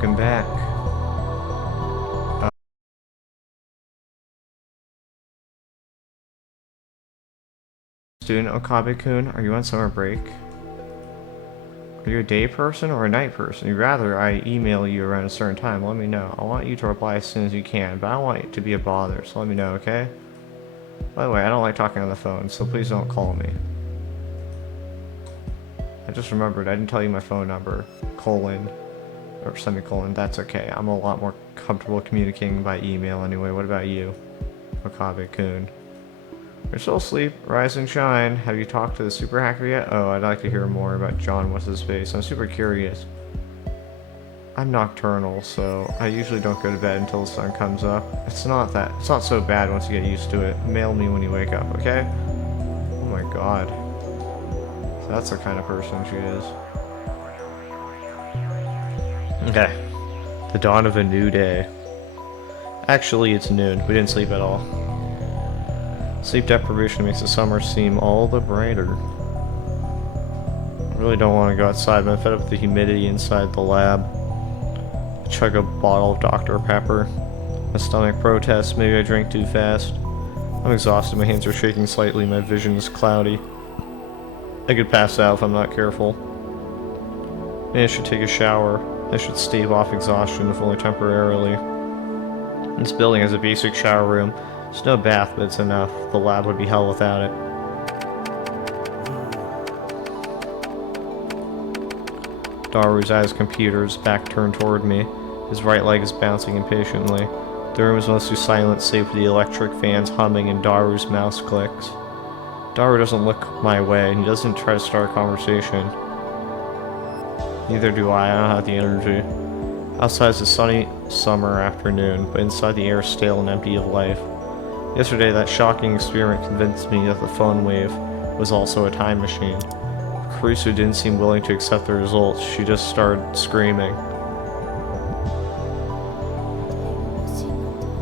welcome back. Student Okabe-kun, are you on summer break? Are you a day person or a night person? You'd rather I email you around a certain time, let me know. I want you to reply as soon as you can, but I don't want it to be a bother, so let me know, okay? By the way, I don't like talking on the phone, so please don't call me. I just remembered, I didn't tell you my phone number. Colon. Or semicolon, that's okay. I'm a lot more comfortable communicating by email anyway. What about you, Okabe-kun? You're still asleep. Rise and shine. Have you talked to the super hacker yet? Oh, I'd like to hear more about John What's-His-Face. I'm super curious. I'm nocturnal, so I usually don't go to bed until the sun comes up. It's not so bad once you get used to it. Mail me when you wake up, okay? Oh my god. So that's the kind of person she is. Okay. The dawn of a new day. Actually, it's noon. We didn't sleep at all. Sleep deprivation makes the summer seem all the brighter. I really don't want to go outside, but I'm fed up with the humidity inside the lab. I chug a bottle of Dr. Pepper. My stomach protests, maybe I drank too fast. I'm exhausted, my hands are shaking slightly, my vision is cloudy. I could pass out if I'm not careful. Maybe I should take a shower. I should stave off exhaustion, if only temporarily. This building has a basic shower room. There's no bath, but it's enough. The lab would be hell without it. Daru's at his computer, his back turned toward me. His right leg is bouncing impatiently. The room is mostly silent, save for the electric fans humming and Daru's mouse clicks. Daru doesn't look my way, and he doesn't try to start a conversation. Neither do I don't have the energy. Outside is a sunny summer afternoon, but inside the air is stale and empty of life. Yesterday, that shocking experiment convinced me that the phone wave was also a time machine. Kurisu didn't seem willing to accept the results. She just started screaming.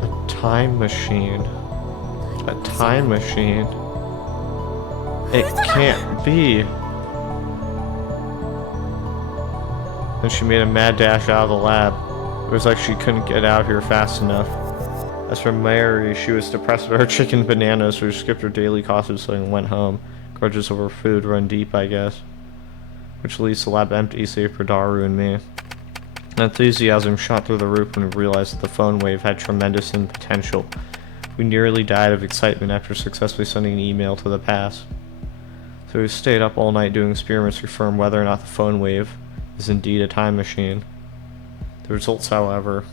A time machine. A time machine. It can't be. Then she made a mad dash out of the lab. It was like she couldn't get out here fast enough. As for Mary, she was depressed about her chicken bananas, so she skipped her daily costume and went home. Grudges over food run deep, I guess. Which leaves the lab empty, save for Daru and me. Enthusiasm shot through the roof when we realized that the phone wave had tremendous potential. We nearly died of excitement after successfully sending an email to the past. So we stayed up all night doing experiments to confirm whether or not the phone wave is indeed a time machine. The results, however...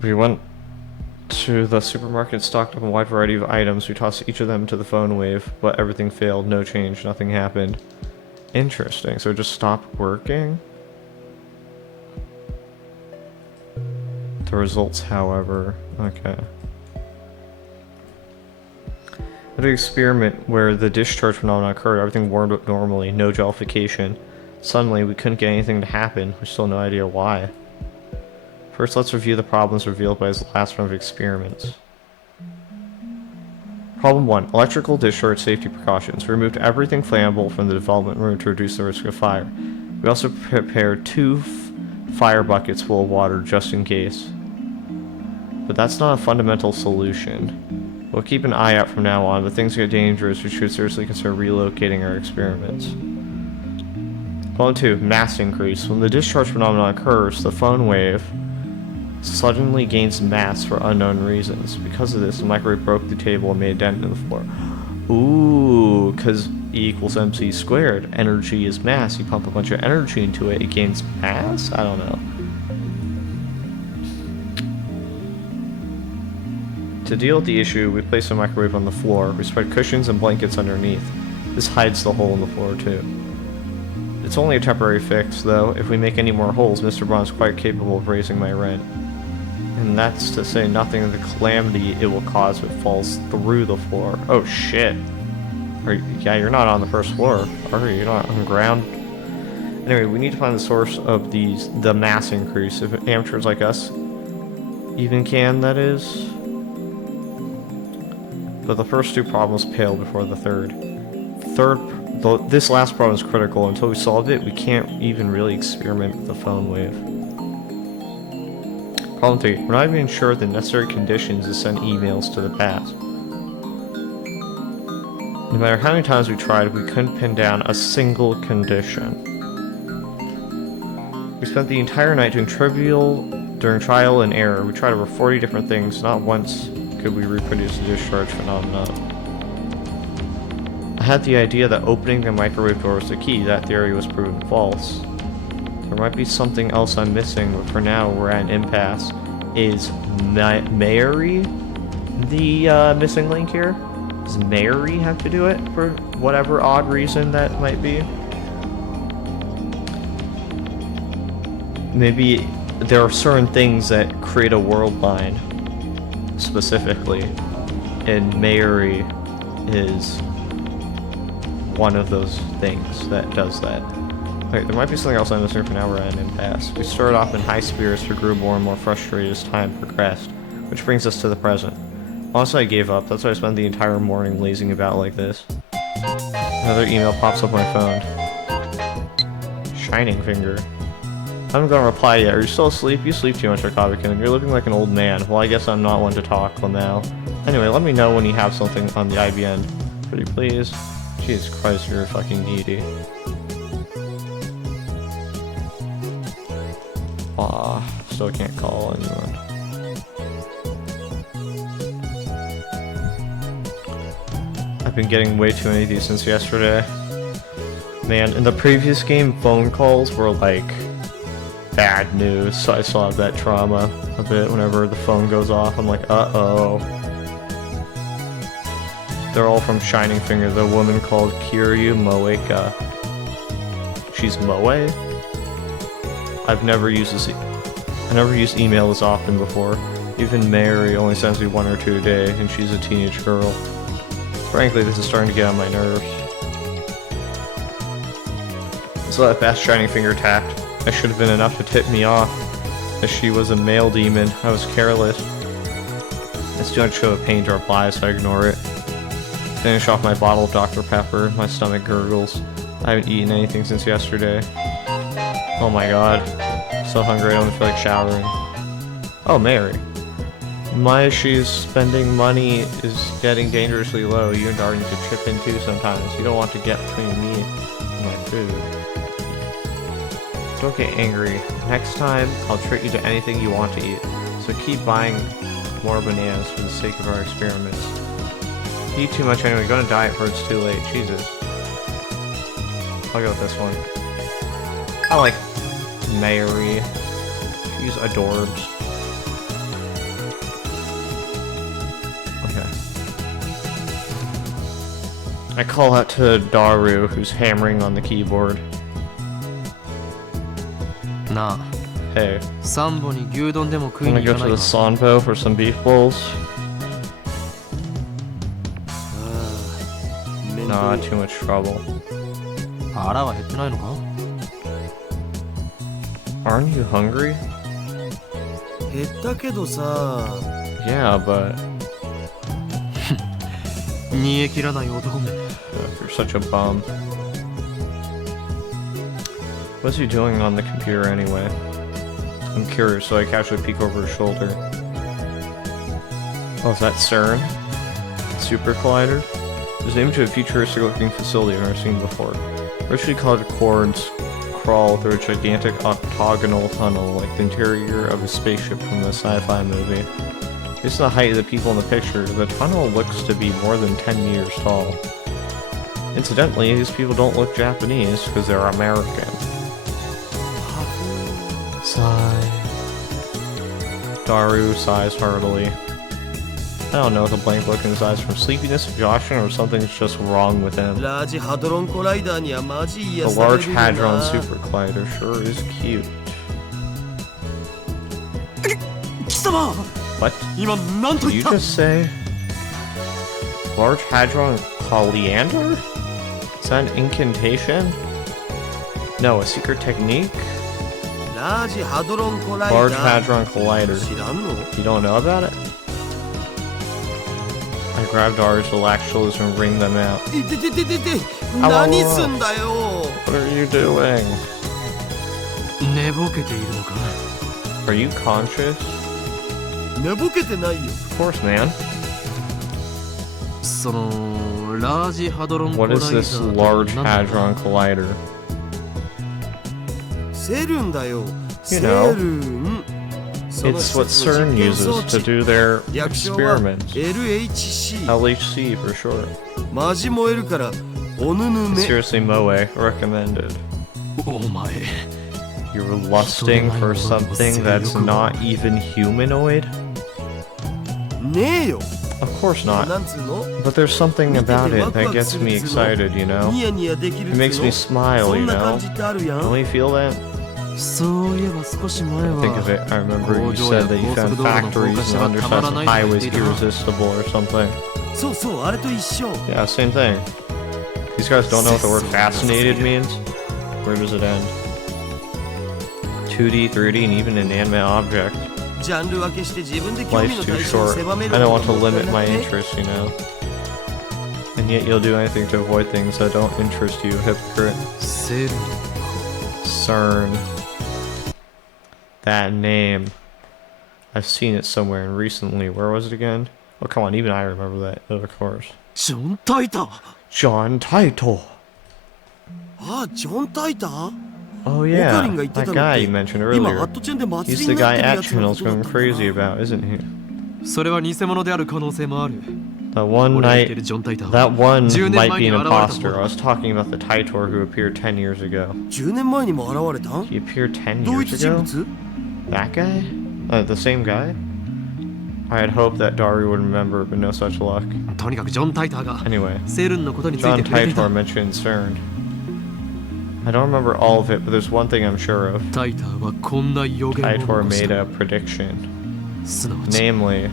We went to the supermarket, stocked up a wide variety of items. We tossed each of them to the phone wave, but everything failed. No change. Nothing happened. Interesting. So it just stopped working? The results, however... Okay. At the experiment where the discharge phenomenon occurred, everything warmed up normally. No jellification. Suddenly, we couldn't get anything to happen. We still have no idea why. First, let's review the problems revealed by his last round of experiments. Problem 1. Electrical discharge safety precautions. We removed everything flammable from the development room to reduce the risk of fire. We also prepared 2 fire buckets full of water just in case. But that's not a fundamental solution. We'll keep an eye out from now on, but things get dangerous, we should seriously consider relocating our experiments. Problem 2. Mass increase. When the discharge phenomenon occurs, the phone wave suddenly gains mass for unknown reasons. Because of this, the microwave broke the table and made a dent in the floor. Ooh, because E equals mc squared. Energy is mass. You pump a bunch of energy into it, it gains mass? I don't know. To deal with the issue, we place a microwave on the floor. We spread cushions and blankets underneath. This hides the hole in the floor too. It's only a temporary fix, though. If we make any more holes, Mr. Braun's quite capable of raising my rent. And that's to say nothing of the calamity it will cause if it falls through the floor. Oh shit. Yeah, you're not on the first floor, are you? You're not on the ground. Anyway, we need to find the source of the mass increase. If amateurs like us even can, that is. But the first 2 problems pale before the third. This last problem is critical. Until we solve it, we can't even really experiment with the phone wave. Problem 3. We're not even sure of the necessary conditions to send emails to the past. No matter how many times we tried, we couldn't pin down a single condition. We spent the entire night doing trial and error. We tried over 40 different things. Not once could we reproduce the discharge phenomenon. I had the idea that opening the microwave door was the key. That theory was proven false. There might be something else I'm missing, but for now we're at an impasse. Is Mary the missing link here? Does Mary have to do it for whatever odd reason that might be? Maybe there are certain things that create a world line specifically, and Mary is one of those things that does that. Wait, there might be something else I'm missing. For now we're at an impasse. We started off in high spirits but grew more and more frustrated as time progressed, which brings us to the present. Honestly, I gave up. That's why I spent the entire morning lazing about like this. Another email pops up on my phone. Shining finger. I haven't gonna reply yet. Are you still asleep? You sleep too much, Arkavikin. You're living like an old man. Well, I guess I'm not one to talk, Lamau. Anyway, let me know when you have something on the IBN. Pretty please. Jesus Christ, you're fucking needy. Aw, still can't call anyone. I've been getting way too many of these since yesterday. Man, in the previous game, phone calls were like bad news, so I still have that trauma a bit. Whenever the phone goes off, I'm like, uh-oh. They're all from Shining Finger, the woman called Kiryu Moeka. She's Moe? I've never used email this often before. Even Mary only sends me 1 or 2 a day, and she's a teenage girl. Frankly, this is starting to get on my nerves. So that fast Shining Finger tact. That should have been enough to tip me off. As she was a male demon, I was careless. I still don't show a pain to reply, so I ignore it. Finish off my bottle of Dr. Pepper, my stomach gurgles. I haven't eaten anything since yesterday. Oh my god. So hungry I don't feel like showering. Oh, Mary. She's spending money is getting dangerously low. You and Dar need to chip in too sometimes. You don't want to get between me and my food. Don't get angry. Next time, I'll treat you to anything you want to eat. So keep buying more bananas for the sake of our experiments. Eat too much anyway. Go on a diet before it's too late. Jesus. I'll go with this one. I like Mary. She's adorbs. Okay. I call out to Daru, who's hammering on the keyboard. Nah. Hey. Wanna go to the Sanbo for some beef bowls? Nah, too much trouble. Aren't you hungry? Yeah, but... You're such a bum. What's he doing on the computer anyway? I'm curious, so I casually peek over his shoulder. Oh, is that CERN? Super Collider? It was named to a futuristic looking facility I've never seen before. Originally called Cords crawl through a gigantic octagonal tunnel like the interior of a spaceship from a sci-fi movie. Based on the height of the people in the picture, the tunnel looks to be more than 10 meters tall. Incidentally, these people don't look Japanese because they're American. Sigh. Daru sighs heartily. I don't know if the blank look in his eyes from sleepiness, exhaustion, or something's just wrong with him. The Large Hadron Super Collider sure is cute. What? Did you just say? Large Hadron Collider? Is that an incantation? No, a secret technique? Large Hadron Collider. You don't know about it? I grabbed Daru's relaxed shoulders and wring them out. 何すんだよ。 What are you doing? 寝ぼけているのか。 Are you conscious? 寝ぼけてないよ。 Of course, man. そのラージハドロンコ What ライ is ダ this ー large となんだ hadron collider? セルンだよ。 You セ know, ルン。 It's what CERN uses to do their experiments. LHC LHC for sure. マジ燃えるからおぬぬめ。 Seriously, Moe, recommended. お前 You're lusting for something that's not even humanoid? ねえよ。 Of course not. なんつうの。 But there's something about it that gets me excited, you know? ニヤニヤできる It makes me smile, そ you んな know? 感じってあるやん。 Don't you feel that? そういえば少し前 Think of は it. I remember you said that you found factories and undersized highways irresistible or something. そうそうあれと一緒。 Yeah, same thing. These guys don't know what the word fascinated means. Where does it end? 2D, 3D, and even inanimate object. ジャンル分けして自分で興味 Life's の too 対象を short. 狭める I の don't も want to もったい limit な my くね。 interests, you know? And yet you'll do anything to avoid things that don't interest you, hypocrite. セルン CERN. That name. I've seen it somewhere and recently. Where was it again? Oh, come on, even I remember that, of course. ジョン・タイター。 John Title. ああ、ジョン・タイター。 Oh オ yeah, カリンが言って that たのっ guy て you mentioned 今ア earlier. ットチェンで祭 He's り the になっ guy てる at やつの Channel's ことだ going ったか crazy な。 about, isn't he? それは偽物である可能性もある。 That one 俺が言って night, るジョン・タイター that は one 10年 might 前 be に an 現れたも imposter. の I was talking about the Titor who appeared 10 years ago. 10年前にも現れたん。 He appeared 10同 years 一人 ago? 物。 That guy? The same guy? I had hoped that Dari would remember, but no such luck. とにかくジョン・タイターが Anyway, セルンのことについ John て触れていた。 Titor mentioned CERN. I don't remember all of it, but there's one thing I'm sure of. タイターはこんな予言を Titor 残し made た。 a prediction. すなわち Namely,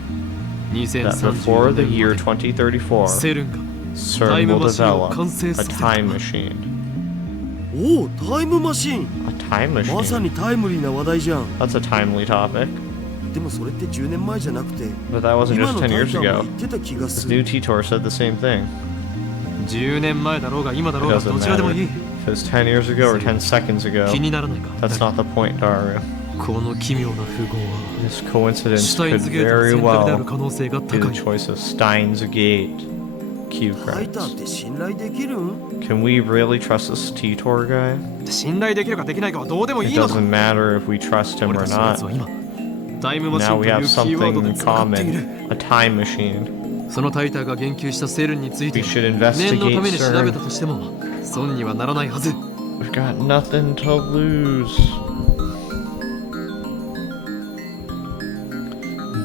that 2034 before the 年 year まで 2034, セルンが CERN will develop 完成 a させる。 time machine. おお、タイムマシーン。 A time まさ machine? にタイムリーな話題じゃん。 That's a timely topic. でもそれって10年前じゃなくて But that wasn't 今 just の 10タイ years ターも ago. 言ってた気が This す new る。 Titor said the same thing. 10年前だろうが今だ It ろうが doesn't どちらでも matter. いい。 If it's 10 years ago or 10 seconds ago, 気にならないか。 that's not the point, Daru. この奇妙な符号は This シ coincidence ュタイン could ズゲートの very 選択である well 可能性が be 高 the い。 choice of Steins Gate. Q タイターっ credits. て信頼できるん？ Can we really trust this Titor guy? 信頼できるかできないかはどうでもい It いのだ。 doesn't matter if we trust him 俺 or たちのやつ not. は今タイムマシ Now ンと we いう have キーワード something で in つながっている。 common. A time machine. そのタイターが言及したセルンについて We should 念のた investigate めに調べた CERN. としても損にはならないはず。 We've got nothing to lose.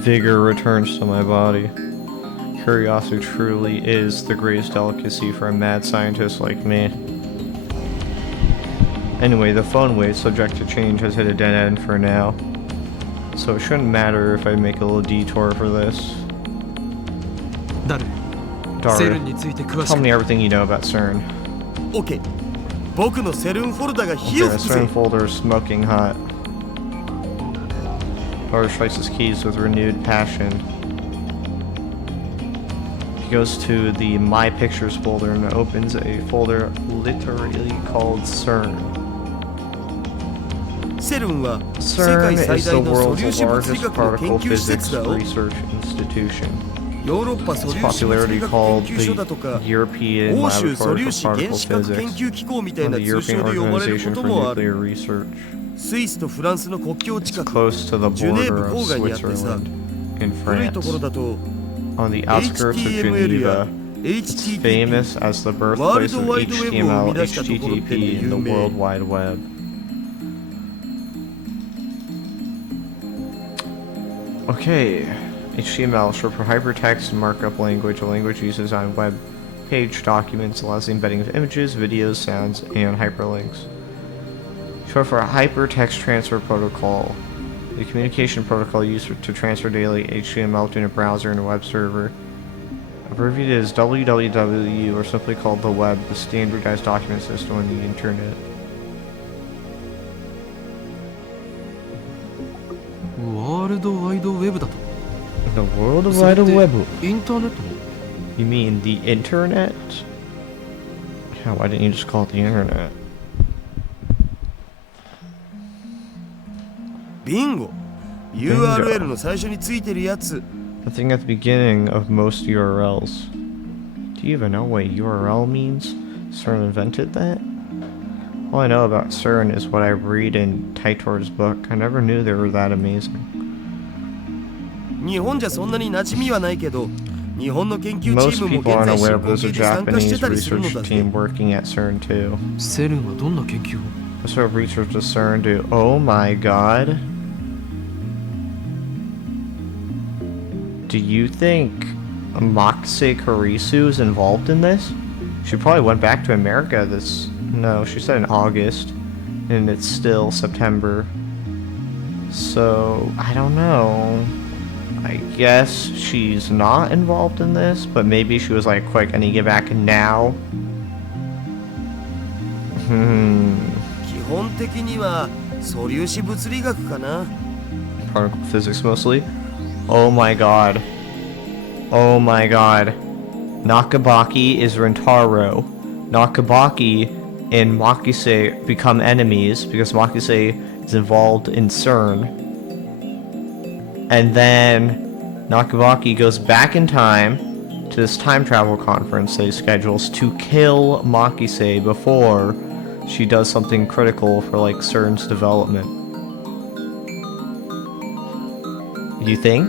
Vigor returns to my body. Curiosity truly is the greatest delicacy for a mad scientist like me. Anyway, the phone wave, subject to change, has hit a dead end for now. So it shouldn't matter if I make a little detour for this. ダル、セルン Daru, について詳し tell く。 me everything you know about CERN. OK。僕のセルンフォルダが火を Okay, 吹く CERN ぜ。 folder is smoking hot. Daru strikes his keys with renewed passion. He goes to the My Pictures folder and opens a folder literally called CERN. セルンは世 CERN 界最 is the 大の素 world's 粒子物理 largest 学の研 particle 究施設 physics だよ。 research institution. ヨーロッパ素 Its 粒子物理 popularity 学 called 研究所だとか the European 欧州素 Laboratory 粒 for 子原 Particle 子核研 Physics 究機構みたい and な the 通称 European で呼ばれるこ Organization と for もある。 Nuclear Research. スイスとフランスの国境近く Close to the ジュネーブ border of 郊外にあってさ、 Switzerland in 古いところ France. だと On the outskirts of HTML や Geneva, it's famous HTTP as the ワール birthplace ド of ワイドウェブを生 HTML, み出したところって HTTP, and 有 the 名。 World Wide Web. Okay, HTML, short for Hypertext Markup Language, a language uses on web page documents, allows the embedding of images, videos, sounds, and hyperlinks. Short for Hypertext Transfer Protocol, the communication protocol used to transfer daily HTML between a browser and a web server. Abbreviated as WWW, or simply called the web, the standardized document system on the internet. ワールドワイドウェブだと。 The World それ Wide って Web? インターネット？ You mean the internet? Yeah, why didn't you just call it the internet? ビンゴ Bingo. URL の最初についてるやつ The thing at the beginning of most URLs. Do you even know what URL means? CERN invented that? All I know about CERN is what I read in Taitor's book. I never knew they were that amazing. 日本じゃそんなに馴染みはないけど日本の研究チ Most ームも people 現 aren't 在 aware, 進 but 行 there's a 形で参加して Japanese たりするの research だぜ team working at CERN too. セルンはどんな研究を What sort of research does CERN do? Oh my god. Do you think Makise Kurisu is involved in this? She probably went back to America this... No, she said in August. And it's still September. So, I don't know. I guess she's not involved in this, but maybe she was like, quick, I need to get back now. 基本的には素粒子物理学かな Particle physics mostly. Oh my god. Oh my god. Nakabaki is Rentaro. Nakabaki and Makise become enemies because Makise is involved in CERN. And then Nakabaki goes back in time to this time travel conference that he schedules to kill Makise before she does something critical for like CERN's development. You think?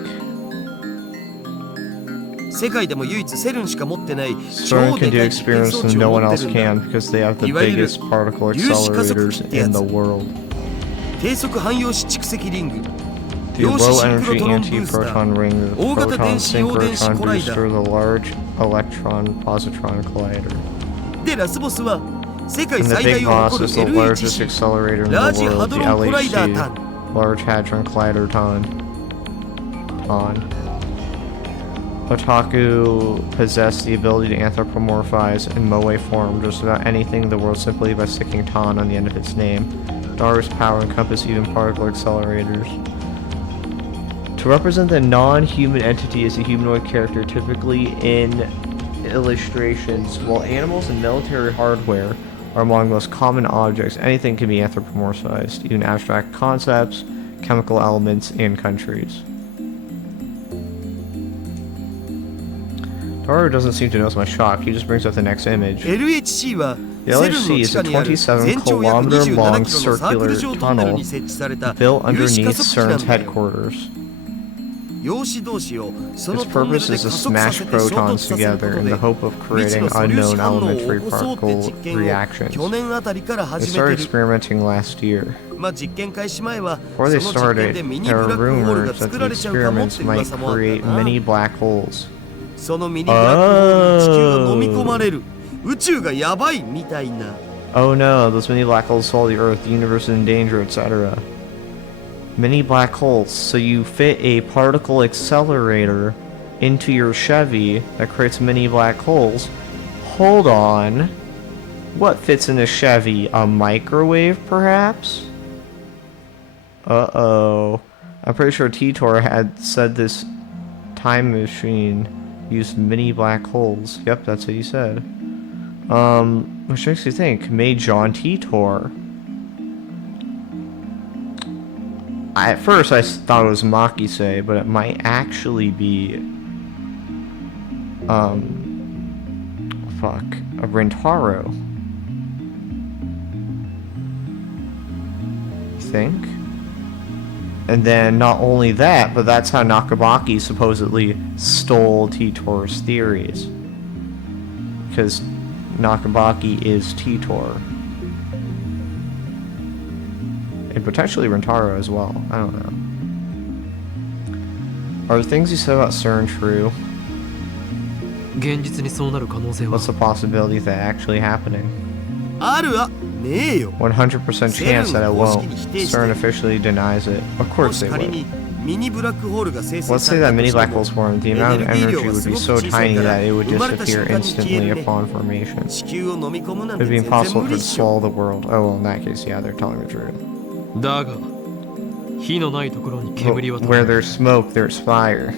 世界でも唯一セルンしか持ってない CERN 超 can で do かい実験 experiments 装 that 置 no を one 持って else るんだ can because they have the いわゆる biggest particle 粒子加速器 accelerators ってや in つ the world. 低速汎用子蓄積リング The 量子 low シンクロ energy トロンブースタ anti-proton ー ring, the 大型 proton 電子陽電子 synchrotron コライダ booster, ー the large electron-positron collider. でラスボスは世界 And the 最 big 大を boss 誇 is る the largest LHC accelerator in the ラージハ world, ド the ロンコライダータ LHC, ン Large Hadron Collider TON. Otaku possess the ability to anthropomorphize in moe form just about anything in the world simply by sticking TON on the end of its name. Dar's power encompass even particle accelerators. To represent the non-human entity as a humanoid character, typically in illustrations, while animals and military hardware are among the most common objects, anything can be anthropomorphized, even abstract concepts, chemical elements, and countries. Daru doesn't seem to notice my shock, he just brings up the next image. LHC は The セルンの LHC 地 is 下 a にある全長約 27-kilometer 27 long キロのサークル circular 状トンネル tunnel に設置された built 粒子加 underneath 速器なん CERN's だよ headquarters. 陽子同士をその Its トンネル purpose で is 加 to 速さ smash せて衝突 protons させるこ together と in で the hope of 未知 creating の素粒 unknown 子反応を elementary 起こそうって実 particle 験を reactions. 去年あたりから They 始 started めてる experimenting last year. まあ実験開始前は Before そ they の実験で started, ミニ there ブ were ラックホール rumors が that 作 the られちゃうかもって experiments might 噂もあった create な many black holes. そのミニブラックホールに地球が飲み込まれる宇宙がやばいみたいな Oh no, those many black holes swallow the Earth, the universe is in danger, etc. Many black holes. So you fit a particle accelerator into your Chevy that creates many black holes. Hold on. What fits in a Chevy? A microwave, perhaps? Uh-oh. I'm pretty sure Titor had said this time machine used many black holes. Yep, that's what he said. Which makes you think, may John Titor... At first I thought it was Makise, but it might actually be... Fuck. A Rentaro. You think? And then not only that, but that's how Nakabaki supposedly stole Titor's theories. Because Nakabaki is Titor. And potentially Rentaro as well. I don't know. Are the things you said about CERN true? 現実にそうなる可能性は What's the possibility of that actually happening? あるわねえよ 100% chance that it won't. CERN officially denies it. Of も course し they 仮 will. にミニブラックホールが生成 Let's さ say れた that と many して black も holes formed. The amount of energy would be so tiny that it would disappear instantly upon formation. 地球を飲み込むなん It て would be 全然 impossible 無 to 理っしょ swallow the world. Oh well, in that case, yeah, they're telling the truth. だが火のないところに煙は Where there's smoke, there's fire.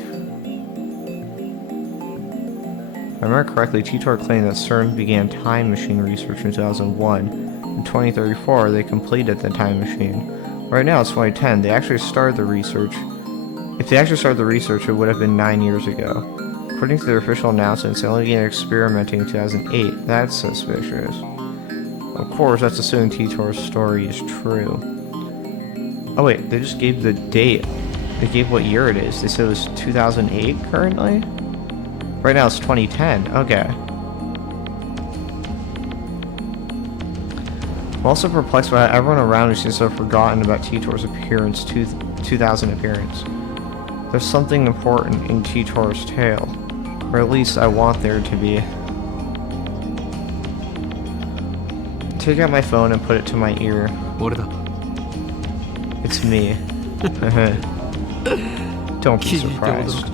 I remember correctly, Titor claimed that CERN began time machine research in 2001. In 2034, they completed the time machine. Right now, it's 2010. They actually started the research. If they actually started the research, it would have been 9 years ago. According to their official announcements, they only began experimenting in 2008. That's suspicious. Of course, that's assuming Titor's story is true. Oh wait, they just gave the date. They gave what year it is. They said it was 2008 currently? Right now it's 2010. Okay. I'm also perplexed by how everyone around me seems to have forgotten about Titor's appearance, 2000 appearance. There's something important in Titor's tale. Or at least I want there to be. Take out my phone and put it to my ear. 俺だ It's me. Don't be surprised.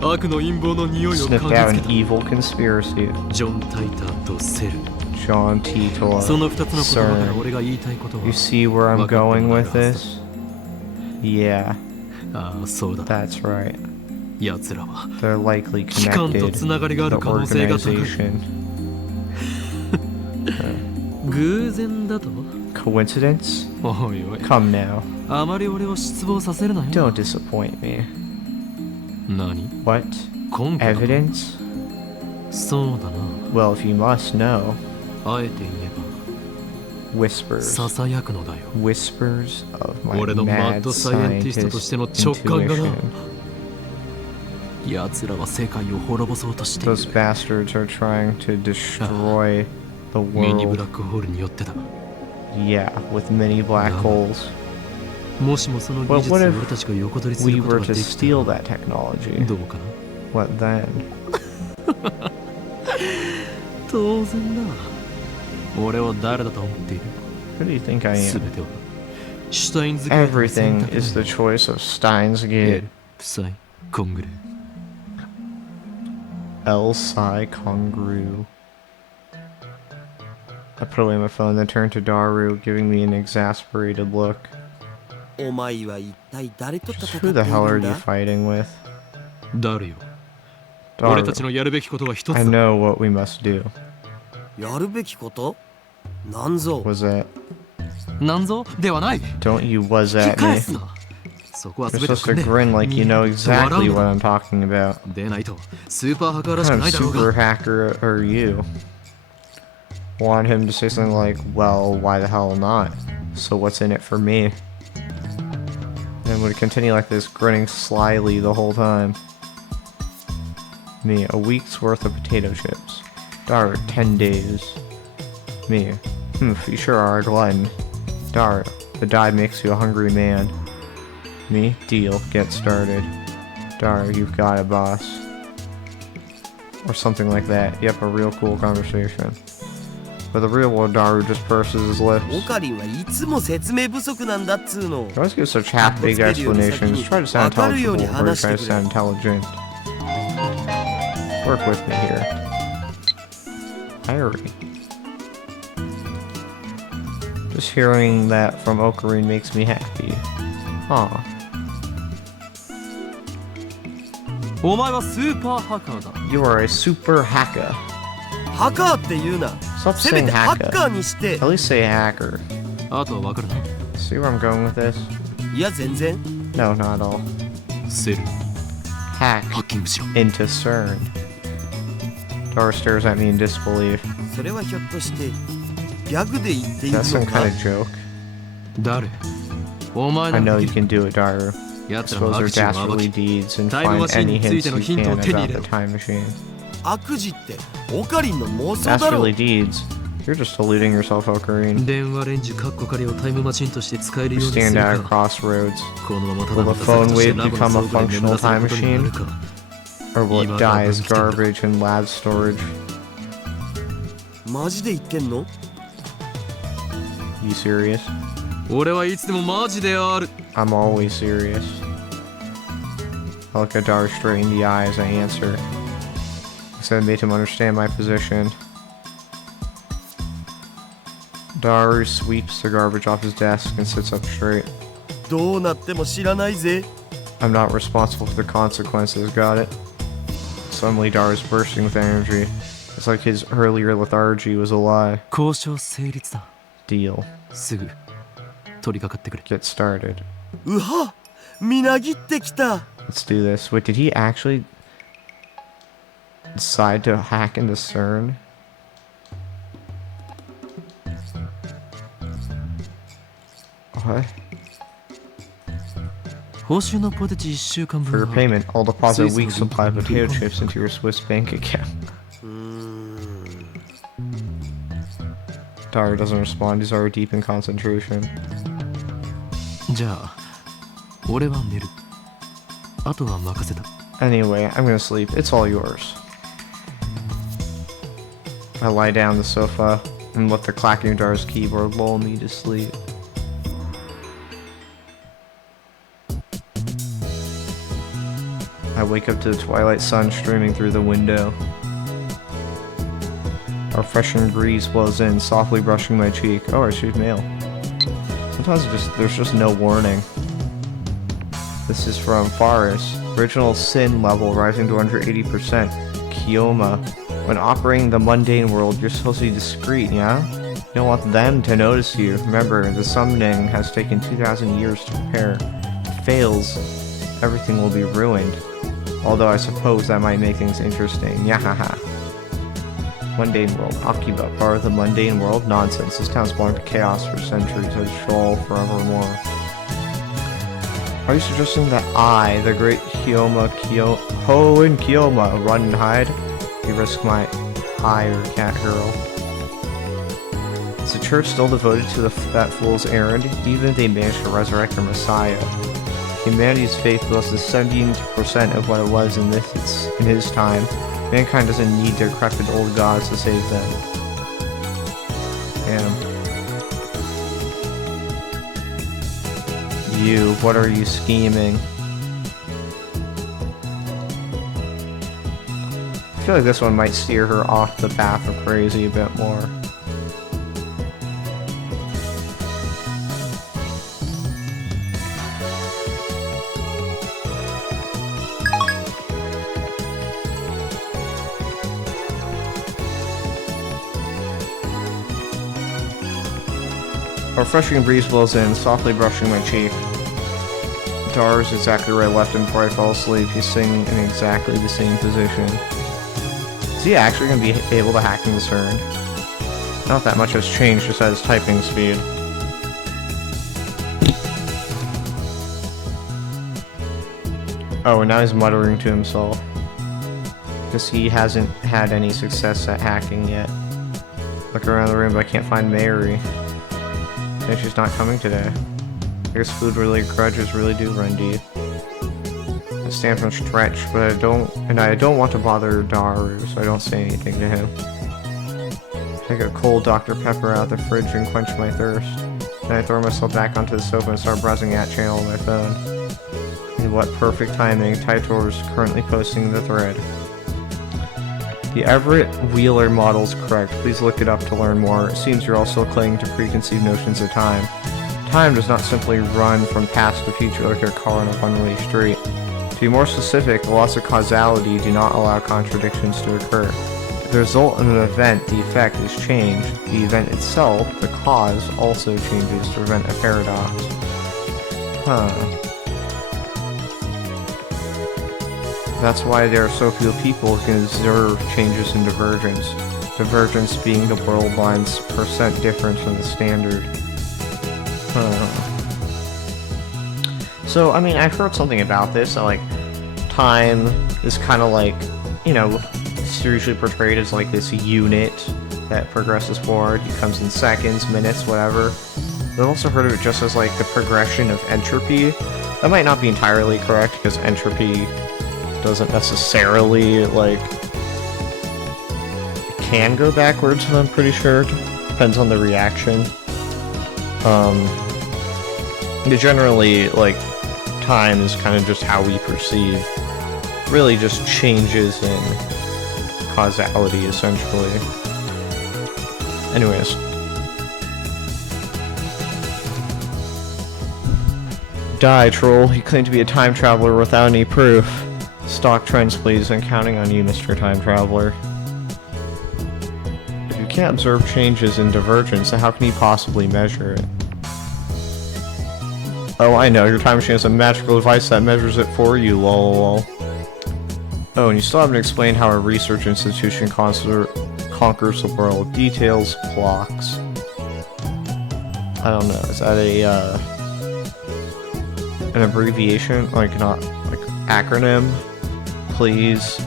悪の陰謀の匂いを Sniffed 嗅 out ぎ an つけ evil conspiracy. たジョン・タイターとセル John Titor. その2つの言葉から CERN. 俺が言いたいことは You see where I'm going with this? Yeah, ああそうだ that's right. 奴らは They're likely 機関と connected. つながりがあ The る可能性が高い organization. 偶然だと Coincidence? おいおい Come now. あまり俺を失望させるなよ Don't disappoint me. 何 What? 根拠だと Evidence? そうだな Well, if you must know. あえて言え Whispers. ばささやくのだよ Whispers of my 俺のマッ mad ドサイエンティストとしての scientist 直感がな intuition. 奴らは世界を滅ぼそうとしている Those bastards are trying to destroy the ミニブラッ world. クホールによってだ Yeah, with many black Yeah. holes. もしもその But 技術を what if 俺たちが横取りす We ること were が to でき steal た that technology. どうかな What then? 当然だ俺は誰だと思っている Who do you think I 全 am? てはシュタインズゲートの選 Everything 択 is だ the choice of Steins エ Gate. ル、サイ、コングル El Psi Congru. I put away my phone, then turned to Daru, giving me an exasperated look. お前は一体誰と戦ってい Who the hell る are ん you だ fighting with? 誰よ俺たち Daru, のやるべきことは一つ I だ know what we must do. やるべきことなんぞ Was that? なんぞではない Don't you was 引 at き返 me? すなそこは You're 全て supposed 含 to んで grin like you know みんなと笑 exactly う what のだ I'm talking about. でないとスーパーハッカーら What しく kind な of いだろう super が hacker are you? Want him to say something like, well, why the hell not? So what's in it for me? And would continue like this, grinning slyly the whole time. Me, a week's worth of potato chips. Dar, 10 days. Me, you sure are a glutton. Dar, the diet makes you a hungry man. Me, deal, get started. Dar, you've got it, boss. Or something like that. Yep, a real cool conversation. But the real world Daru just purses his lips. オカリンはいつも説明不足なんだっつうの You always give such half-baked explanations. Try to sound intelligible before you try to sound intelligent. Work with me here. Diary. Just hearing that from Ocarine makes me happy. Aw. お前はスーパーハッカーだ You are a super hacker. ハカーって言うな Stop せめ saying てハッ hacker. カーにして At least say hacker. あとは分かるな See where I'm going with this? いや全然 No, not at all. セル Hack ハッキングしろ into CERN. Dara stares at me in disbelief. それはひょっとしてギャグで言ってい Is る that some のか kind of joke? 誰お前 I な know ら you できる can do it, Daru. 奴らの Expose their 悪事を暴 dastardly き deeds and タイム find マシン any につい hints て you のヒント can を手に about 入れ the ろ time machine. 悪事ってオカリンの妄想だろ Dastardly deeds? You're just deluding yourself, Ocarine. 電話レンジカッコ仮をタイムマシンとして使える You ようにす stand る at a か crossroads. このままた Will だの the 手先 phone として wave ラボの become a 倉庫で眠 functional らせる time ことになる machine? か Or will it 今 die から as 分岐点だ garbage in lab storage? マジで言ってんの You serious? 俺はいつでもマジである I'm always serious. I look at Daru straight in the eye as I answer. I said I made him understand my position. Daru sweeps the garbage off his desk and sits up straight. どうなっても知らないぜ I'm not responsible for the consequences, got it? Suddenly Dar is bursting with energy. It's like his earlier lethargy was a lie. 交渉成立だ。 Deal. すぐ取り掛かってくれ。 Get started. うはみなぎってきた。 Let's do this. Wait, did he actually decide to hack into CERN? What? 報酬のポテチ1週間 For 分 your は payment, I'll deposit a Swiss week's supply of potato Olympic chips into your Swiss bank account. うーん Dar doesn't respond. He's already deep in concentration. じゃあ俺は寝る。あとは任せた。 Anyway, I'm gonna sleep. It's all yours. I lie down on the sofa and let the clacking of Dar's keyboard lull me to sleep. I wake up to the twilight sun streaming through the window. A refreshing breeze blows in, softly brushing my cheek. Oh, I received mail. Sometimes there's just no warning. This is from Faris. Original sin level rising to 180%. Kioma. When operating the mundane world, you're supposed to be discreet, yeah? You don't want them to notice you. Remember, the summoning has taken 2,000 years to prepare. If it fails, everything will be ruined. Although I suppose that might make things interesting. Yahaha. Mundane world. Akiba. Part of the mundane world? Nonsense. This town's belonged to chaos for centuries. It shall forevermore. Are you suggesting that I, the great Kioma Hoenn Kioma, run and hide? You risk my eye or cat girl. Is the church still devoted to that fool's errand, even if they managed to resurrect their messiah? Humanity's faith was 17% of what it was in his time. Mankind doesn't need decrepit old gods to save them. Damn. You, what are you scheming? I feel like this one might steer her off the path of crazy a bit more. A refreshing breeze blows in, softly brushing my cheek. Dar is exactly where I left him before I fell asleep. He's sitting in exactly the same position. Is he actually going to be able to hack into CERN? Not that much has changed besides typing speed. Oh, and now he's muttering to himself. Because he hasn't had any success at hacking yet. Look around the room, but I can't find Mary. I think she's not coming today. I guess food-related grudges really do run deep. I stand from stretch, but I don't want to bother Daru, so I don't say anything to him. Take a cold Dr. Pepper out of the fridge and quench my thirst. Then I throw myself back onto the sofa and start browsing that channel on my phone. In what perfect timing, Taitor is currently posting the thread. The Everett Wheeler model is correct. Please look it up to learn more. It seems you're also clinging to preconceived notions of time. Time does not simply run from past to future like a car on a one-way street. To be more specific, the laws of causality do not allow contradictions to occur. If the result of an event, the effect, is changed, the event itself, the cause, also changes to prevent a paradox. Huh. That's why there are so few people who can observe changes in divergence. Divergence being the world line's percent difference from the standard. Huh. So, I mean, I've heard something about this, that, like, time is kind of like, you know, it's usually portrayed as like this unit that progresses forward. It comes in seconds, minutes, whatever. I've also heard of it just as like the progression of entropy. That might not be entirely correct, because entropy doesn't necessarily, like, it can go backwards, I'm pretty sure. Depends on the reaction. Generally, like, time is kind of just how we perceive. Really just changes in causality, essentially. Anyways. Die, troll. He claimed to be a time traveler without any proof. Stock trends, please. I'm counting on you, Mr. Time Traveler. If you can't observe changes in divergence, then how can you possibly measure it? Oh, I know. Your time machine has a magical device that measures it for you, lol. Oh, and you still haven't explained how a research institution conquers the world. Details, blocks. I don't know. Is that an abbreviation? Like, not, like, acronym? Please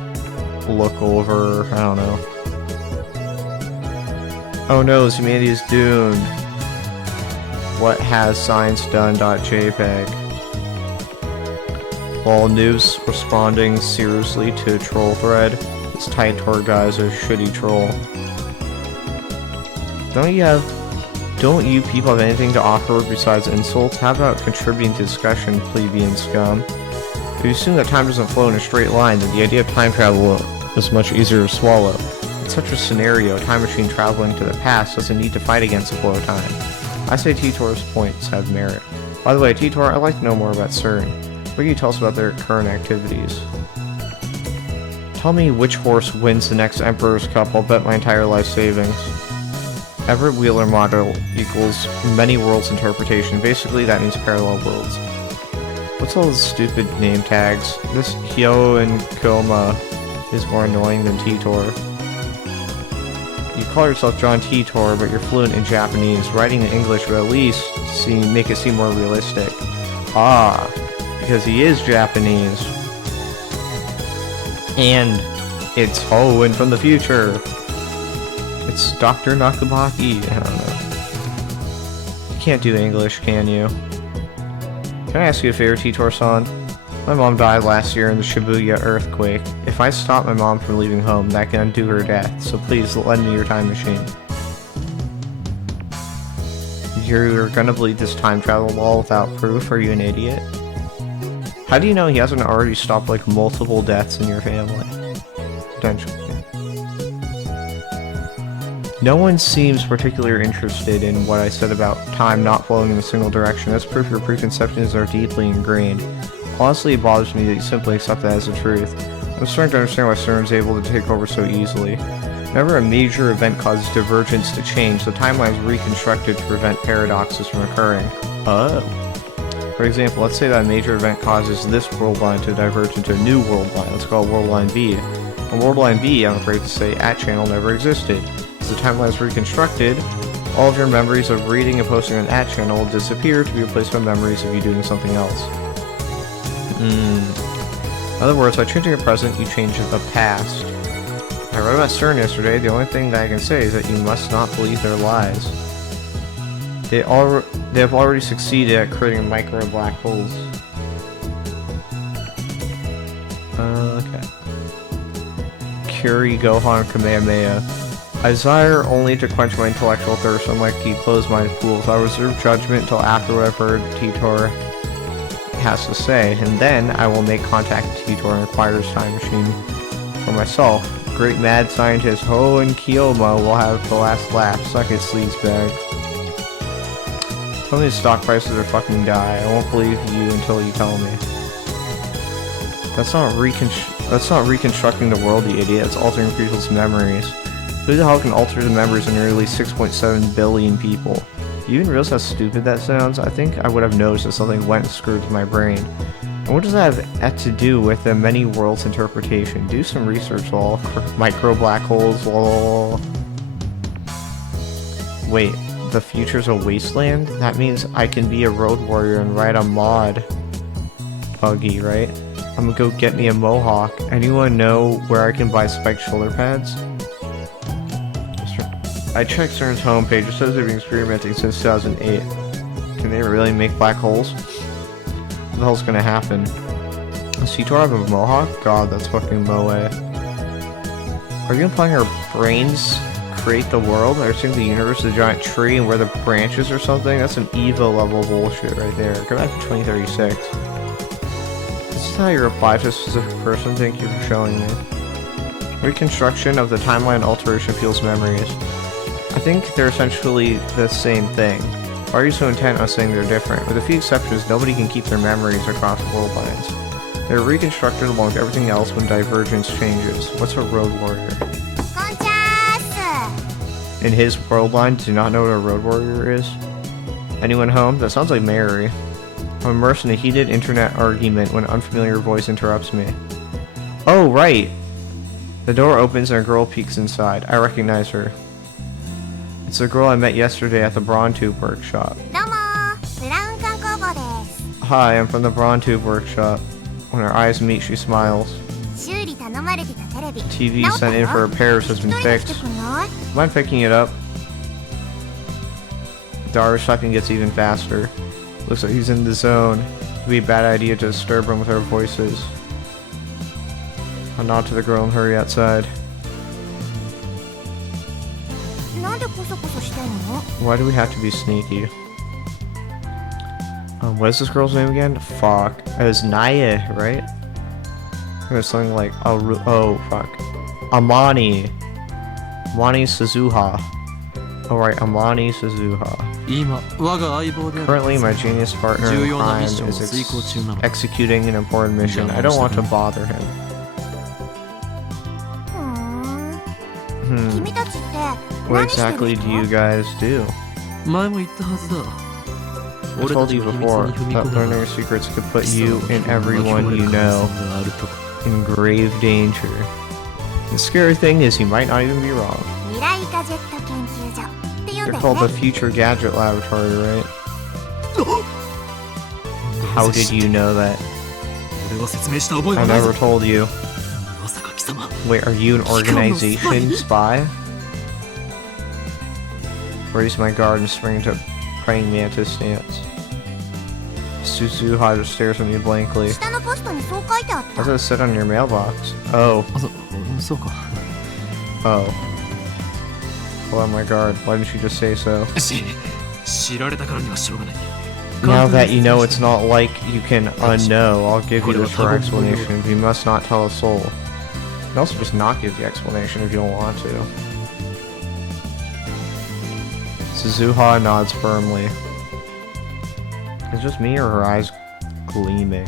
look over, I don't know. Oh no, humanity is doomed. What has science done.jpg? While noobs responding seriously to a troll thread, this tight tour guy's a shitty troll. Don't you people have anything to offer besides insults? How about contributing to discussion, plebeian scum? If you assume that time doesn't flow in a straight line, then the idea of time travel is much easier to swallow. In such a scenario, a time machine traveling to the past doesn't need to fight against the flow of time. I say T-Tor's points have merit. By the way, T-Tor, I'd like to know more about CERN. What can you tell us about their current activities? Tell me which horse wins the next Emperor's Cup, I'll bet my entire life savings. Everett Wheeler model equals many worlds interpretation. Basically, that means parallel worlds. What's all those stupid name tags? This Hyo and Koma is more annoying than T-Tor. You call yourself John T-Tor, but you're fluent in Japanese. Writing in English would at least make it seem more realistic. Ah, because he is Japanese. And it's Hoenn from the future. It's Dr. Nakabaki. I don't know. You can't do English, can you? Can I ask you a favor, T-Tor-san? My mom died last year in the Shibuya earthquake. If I stop my mom from leaving home, that can undo her death, so please lend me your time machine. You're gonna believe this time travel law without proof? Are you an idiot? How do you know he hasn't already stopped like multiple deaths in your family? Potentially. No one seems particularly interested in what I said about time not flowing in a single direction. That's proof your preconceptions are deeply ingrained. Honestly, it bothers me that you simply accept that as the truth. I'm starting to understand why CERN's able to take over so easily. Whenever a major event causes divergence to change, the timeline is reconstructed to prevent paradoxes from occurring. Oh. For example, let's say that a major event causes this world line to diverge into a new world line. Let's call it world line B. On world line B, I'm afraid to say, @channel never existed. As the timeline is reconstructed, all of your memories of reading and posting on @channel will disappear to be replaced by memories of you doing something else. In other words, by changing a present, you change the past. I read about CERN yesterday. The only thing that I can say is that you must not believe their lies. They have already succeeded at creating micro black holes. Okay. Kyrie Gohan Kamehameha. I desire only to quench my intellectual thirst, unlike the closed-minded fools. I reserve judgment until after what I've heard T-Tor has to say, and then I will make contact with T-Tor and acquire his time machine for myself. Great mad scientist Hoenn Kiyoma will have the last laugh. Suck it, sleaze bag. Tell me the stock prices are fucking die. I won't believe you until you tell me. That's not reconstructing the world, you idiot. It's altering people's memories. Who the hell can alter the memories of nearly 6.7 billion people? Do you even realize how stupid that sounds? I think I would have noticed if something went screwed with my brain. And what does that have to do with the many worlds interpretation? Do some research, lol. Micro black holes, lol. Wait, the future's a wasteland? That means I can be a road warrior and ride a mod buggy, right? I'm gonna go get me a mohawk. Anyone know where I can buy spiked shoulder pads? I checked CERN's homepage. It says they've been experimenting since 2008. Can they really make black holes? What the hell's gonna happen? Does T-Tor have a mohawk? God, that's fucking moe. Are you implying our brains create the world? I assume the universe is a giant tree and we're the branches or something? That's an EVO level bullshit right there. Go back to 2036. This is how you reply to a specific person. Thank you for showing me. Reconstruction of the timeline alteration feels memories. I think they're essentially the same thing. Why are you so intent on saying they're different? With a few exceptions, nobody can keep their memories across world lines. They're reconstructed along with everything else when divergence changes. What's a road warrior? In his world line, do you not know what a road warrior is? Anyone home? That sounds like Mary. I'm immersed in a heated internet argument when an unfamiliar voice interrupts me. Oh, right! The door opens and a girl peeks inside. I recognize her. It's the girl I met yesterday at the Brawn Tube Workshop. Hi, I'm from the Brawn Tube Workshop. When our eyes meet, she smiles. The TV sent in for repairs has been fixed. Mind picking it up? Dara's typing gets even faster. Looks like he's in the zone. It'd be a bad idea to disturb him with our voices. I'll nod to the girl and hurry outside. Why do we have to be sneaky? What is this girl's name again? Fuck. It was Naya, right? It was something like, oh fuck. Amani Suzuha. Oh right, Amani Suzuha. Currently, my genius partner in crime is executing an important mission. I don't want to bother him. What exactly do you guys do? I told you before that learning secrets could put you and everyone you know in grave danger. The scary thing is you might not even be wrong. They're called the Future Gadget Laboratory, right? How did you know that? I never told you. Wait, are you an organization spy? Raise my guard and spring into praying mantis stance. Suzuha just stares at me blankly. How does it sit on your mailbox? Oh. Oh. Well, my guard. Why didn't you just say so? Now that you know it's not like you can unknow, I'll give you the true explanation. You must not tell a soul. You can also just not give the explanation if you don't want to. Suzuha nods firmly. Is it just me or her eyes gleaming?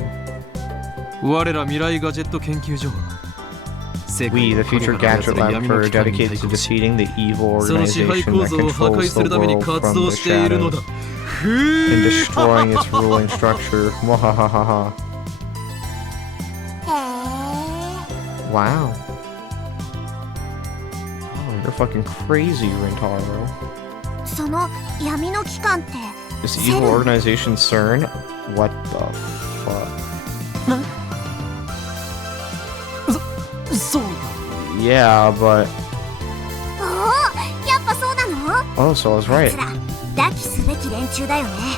We, the Future Gadget Laboratory, are dedicated to defeating the evil organization that controls the world from the shadows and destroying its ruling structure. Mwahahaha. Wow. Oh, you're fucking crazy, Rintaro. Is the evil organization CERN? What the fuck? Yeah, but... Oh, so I was right.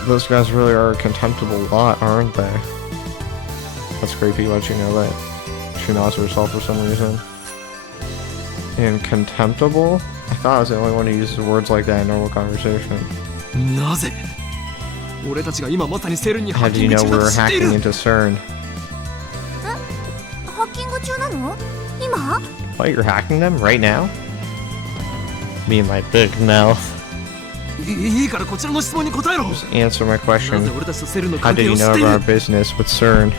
Those guys really are a contemptible lot, aren't they? That's creepy, let you know that. She nods herself for some reason. And contemptible? I thought I was the only one who uses words like that in normal conversation. How do you know we were hacking into CERN? What, you're hacking them right now? Me and my big mouth. Just answer my question. How did you know about our business with CERN?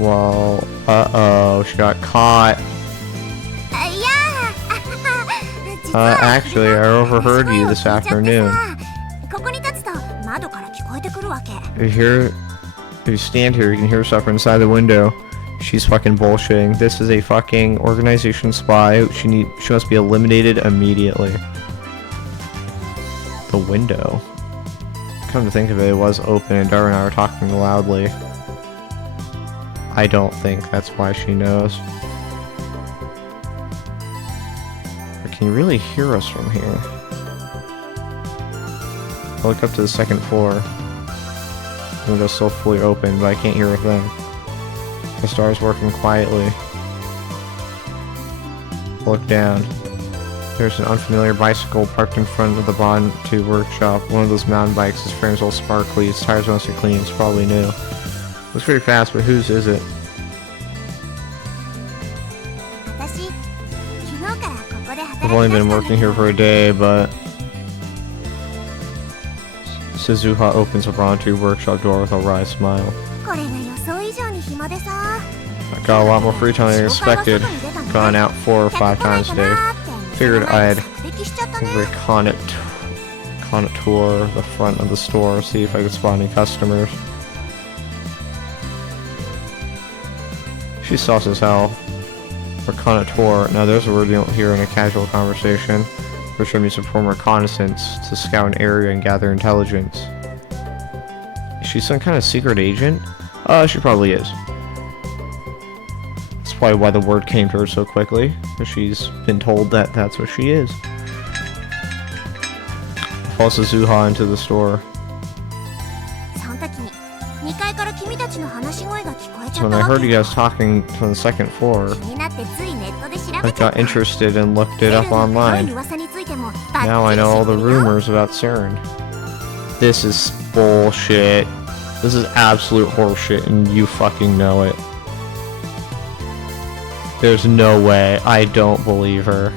Well, uh-oh, she got caught. Actually, I overheard you this afternoon. If you stand here, you can hear stuff inside the window. She's fucking bullshitting. This is a fucking organization spy. She must be eliminated immediately. The window. Come to think of it, it was open and Dara and I were talking loudly. I don't think that's why she knows. But can you really hear us from here? I look up to the second floor. The window's still fully open, but I can't hear a thing. The star's working quietly. Look down. There's an unfamiliar bicycle parked in front of the Bond 2 workshop. One of those mountain bikes, his frame's all sparkly, its tires mostly clean, it's probably new. Looks pretty fast, but whose is it? I've only been working here for a day, but... Suzuha opens a Bronte workshop door with a wry smile. これが予想以上に暇でさ。 I got a lot more free time than I expected. Gone out 4 or 5 times today. Figured I'd contour the front of the store, see if I could spot any customers. She's sauce as hell. Reconnoitre. Now there's a word you don't hear in a casual conversation, which means to perform reconnaissance, to scout an area and gather intelligence. Is she some kind of secret agent? She probably is. That's probably why the word came to her so quickly, because she's been told that that's what she is. Follows Suzuha into the store. その時に2階から君たちの話し声が聞こえち So ゃっ when た I わ heard け you guys talking from the second floor, 気になってついネットで調 I べちゃっ got た interested and looked it up 黒い online. 噂についてもバッ Now チ I リ know all 知って the るよ rumors about CERN. This is bullshit. This is absolute horseshit and you fucking know it. There's no way. I don't believe her.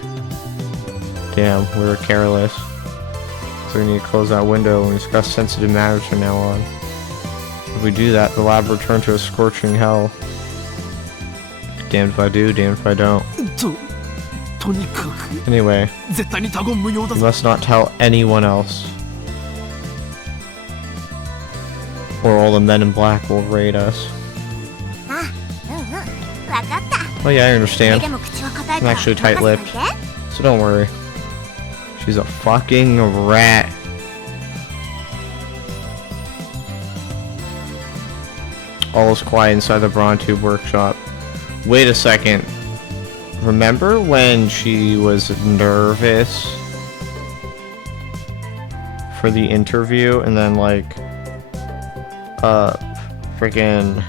Damn, we were careless. So we need to close that window and discuss sensitive matters from now on. If we do that, the lab will return to a scorching hell. Damned if I do, damned if I don't. とにかく Anyway, 絶対に他言無用だ you ぞ must not tell anyone else. Or all the men in black will raid us. あ、わかった Oh yeah, I それ understand. でも口は硬い I'm から actually 任せとい tight-lipped. て So don't worry. She's a fucking rat. All is quiet inside the Bronte workshop. Wait a second. Remember when she was nervous for the interview and then like freaking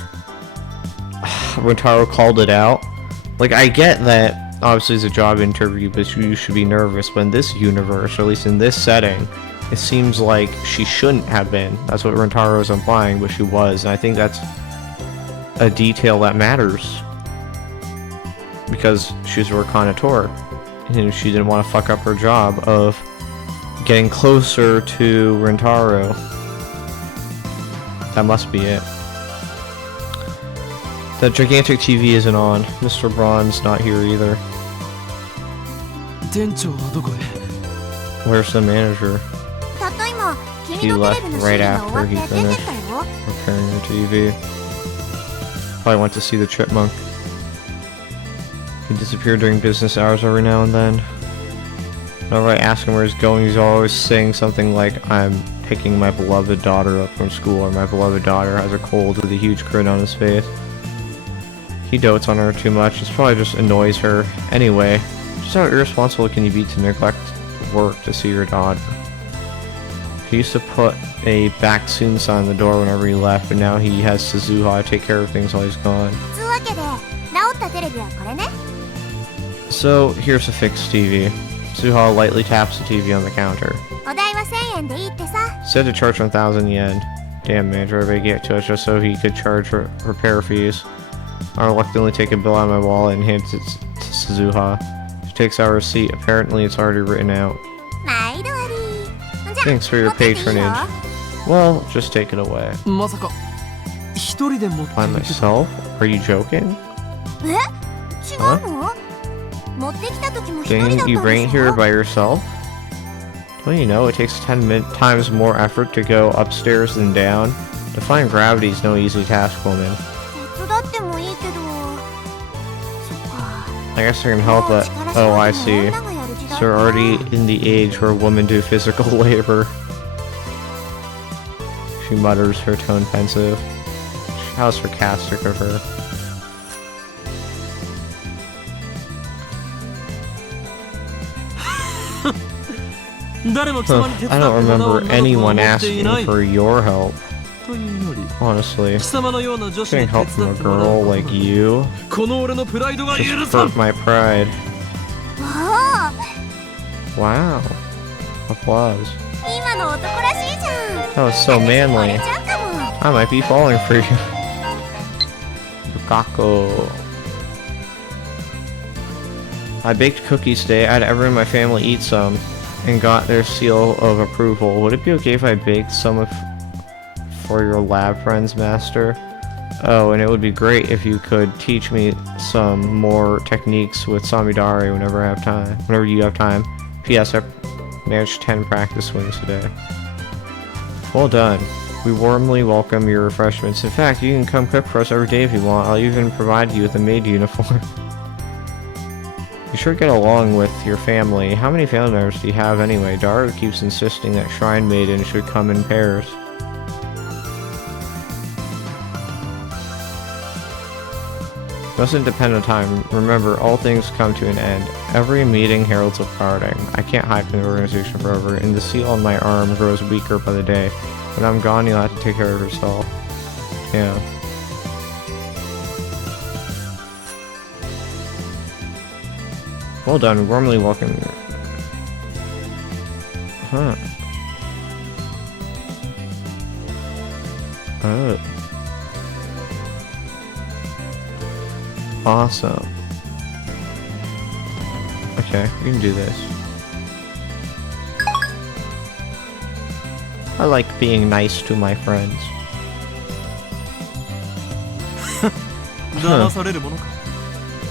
Rintaro called it out? Like, I get that obviously it's a job interview, but you should be nervous. But in this universe, or at least in this setting, it seems like she shouldn't have been. That's what Rintaro is implying, but she was. And I think that's a detail that matters. Because she was a reconnoitre. And she didn't want to fuck up her job of getting closer to Rintaro. That must be it. That gigantic TV isn't on. Mr. Braun's not here either. 店長はどこへ Where's the manager? たった今君 He のテ left レビの修 right 理が終わ after って he 出てっ finished たよ repairing your TV. Probably went to see the chipmunk. He disappeared during business hours every now and then. Whenever I ask him where he's going, he's always saying something like, I'm picking my beloved daughter up from school, or my beloved daughter has a cold, with a huge grin on his face. He dotes on her too much. This probably just annoys her. Anyway, just how irresponsible can you be to neglect work to see your daughter? He used to put a back soon sign on the door whenever he left, but now he has Suzuha take care of things while he's gone. つうわけで直ったテレビはこれね So, here's a fixed TV. Suzuha lightly taps the TV on the counter. お代は1000円でいいってさ Said to charge 1,000 yen. Damn, manager, everybody get to us just so he could charge repair fees. I reluctantly take a bill out of my wallet and hand it to Suzuha. She takes out her receipt. Apparently, it's already written out. 毎度ありじゃ Thanks for your 持ってっていいよ patronage. Well, just take it away. まさか一人で持って By るけど myself? Are you joking? え違うの持ってきた時も一人だった Didn't ん you で bring し it here ょ by yourself? Don't you know it takes 10 times more effort to go upstairs than down? Defying gravity is no easy task, woman. 手伝ってもいいけどそっか I guess I can help, but oh, I see. So we're already in the age where women do physical labor. She mutters, her tone pensive. How sarcastic of her. I don't remember anyone asking for your help. というより Honestly, 貴様のような女子 getting に手 help from 伝 a ってもらう girl こと like you この俺のプライドが許 just さん hurt my pride. わあ Wow. Applause. 今の男らしいじゃん That was so 惚 manly. れちゃうかも I might be falling for you. Bukako. I baked cookies today. I had everyone in my family eat some. and got their seal of approval. Would it be okay if I baked some for your lab friends, Master? Oh, and it would be great if you could teach me some more techniques with Samidare whenever I have time. Whenever you have time. P.S. I managed 10 practice swings today. Well done. We warmly welcome your refreshments. In fact, you can come cook for us every day if you want. I'll even provide you with a maid uniform. You sure get along with your family. How many family members do you have anyway? Daru keeps insisting that shrine maidens should come in pairs. Doesn't depend on time. Remember, all things come to an end. Every meeting heralds a parting. I can't hide from the organization forever, and the seal on my arm grows weaker by the day. When I'm gone, you'll have to take care of yourself. Yeah. Well done. We warmly welcome you. Huh. Oh. Awesome. Okay, we can do this. I like being nice to my friends.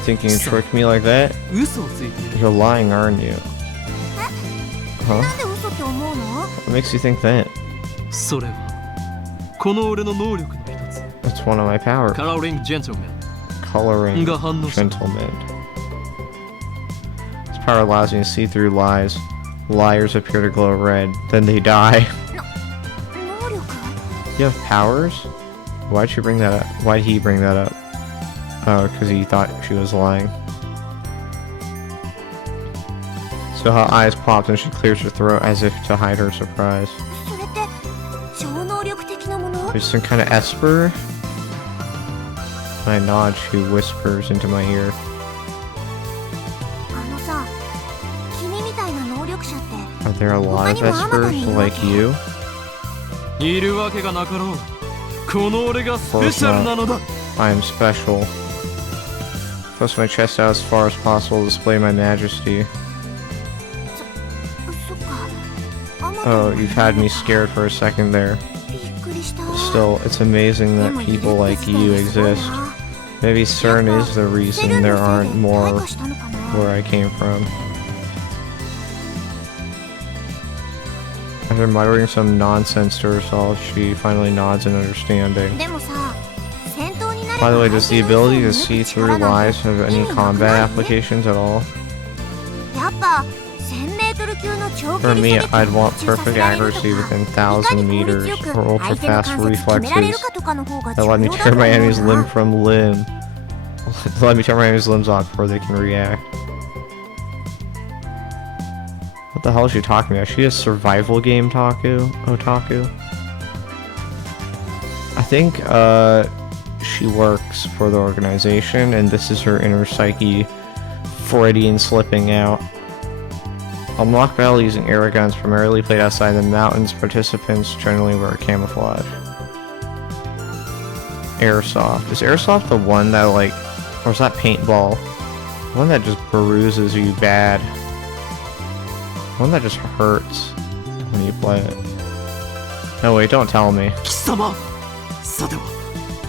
Thinking you tricked me like that? You're lying, aren't you? Huh? What makes you think that? That's one of my powers. Coloring gentleman. This power allows me to see through lies. Liars appear to glow red, then they die. You have powers? Why'd you bring that up? Why'd he bring that up? Oh, because he thought she was lying. So her eyes popped and she clears her throat as if to hide her surprise. There's some kind of esper? I nod, she whispers into my ear. Are there a lot of espers like you? Of course not. I am special. Thrust my chest out as far as possible to display my majesty. Oh, you've had me scared for a second there. Still, it's amazing that people like you exist. Maybe CERN is the reason there aren't more where I came from. After muttering some nonsense to herself, she finally nods in understanding. By the way, does the ability to see through lies have any combat applications at all? For me, I'd want perfect accuracy within 1,000 meters, or ultra-fast reflexes that let me tear my enemy's limb from limb. Let me tear my enemy's limbs off before they can react. What the hell is she talking about? She is survival game otaku? I think, she works for the organization, and this is her inner psyche Freudian slipping out. Unlock battle using air guns primarily played outside the mountains. Participants generally wear camouflage. Airsoft. Is airsoft the one that, like, or is that paintball? The one that just bruises you bad. The one that just hurts when you play it. No, wait, don't tell me.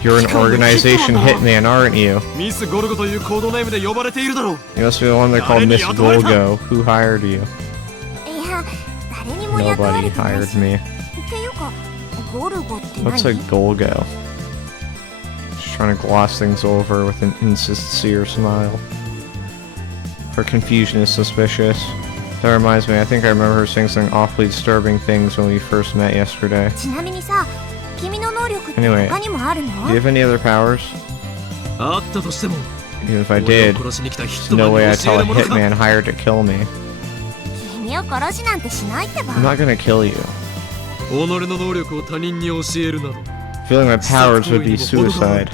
You're an organization hitman, aren't you? You must be the one they call Miss Golgo. Who hired you? Nobody hired me. What's a Golgo? Just trying to gloss things over with an insincere smile. Her confusion is suspicious. That reminds me, I think I remember her saying some awfully disturbing things when we first met yesterday. Anyway, do you have any other powers? Even if I did, there's no way I'd tell a hitman hired to kill me. I'm not gonna kill you. Feeling my powers would be suicide.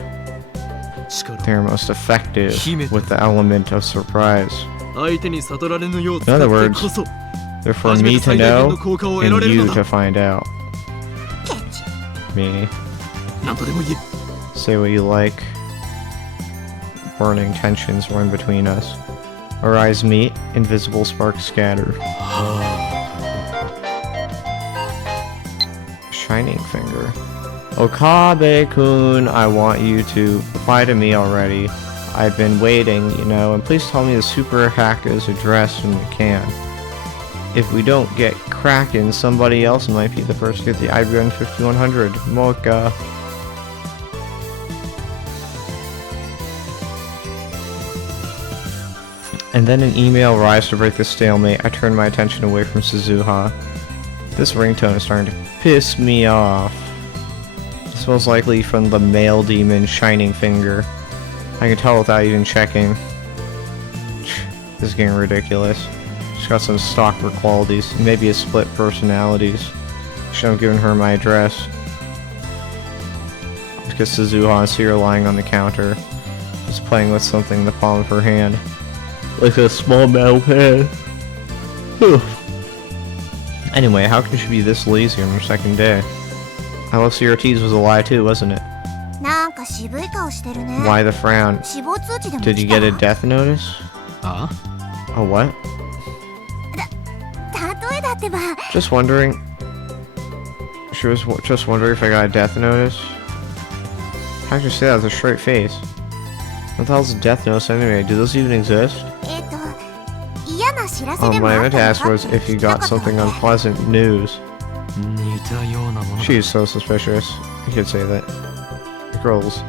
They're most effective with the element of surprise. In other words, they're for me to know and you to find out. Me. Say what you like. Burning tensions run between us. Our eyes meet, invisible sparks scatter. Shining Finger. Okabe-kun, I want you to reply to me already. I've been waiting, you know, and please tell me the super hacker's address when you can. If we don't get cracking, somebody else might be the first to get the IBM 5100. Mocha. And then an email arrives to break the stalemate. I turn my attention away from Suzuha. This ringtone is starting to piss me off. This most likely from the male demon Shining Finger. I can tell without even checking. This is getting ridiculous. She's got some stalker qualities, maybe a split personalities. Should have given her my address. Because Suzuha is here lying on the counter, just playing with something in the palm of her hand. Like a small metal pen. Whew. Anyway, how can she be this lazy on her second day? I love CRTs was a lie too, wasn't it? なんか渋い顔してるね。 Why the frown? 死亡通知でも Did you 来た get a death notice? あ A what? 例えだってば。 Just wondering. She was just wondering if I got a death notice. How could you say that with a straight face? What the hell's a death notice anyway? Do those even exist? 嫌な知らせでも What I あっ meant た to の ask か was って if you 聞きた got かったわ something ね。 unpleasant news. 似たようなものだ She's so suspicious. You could say that. The girl's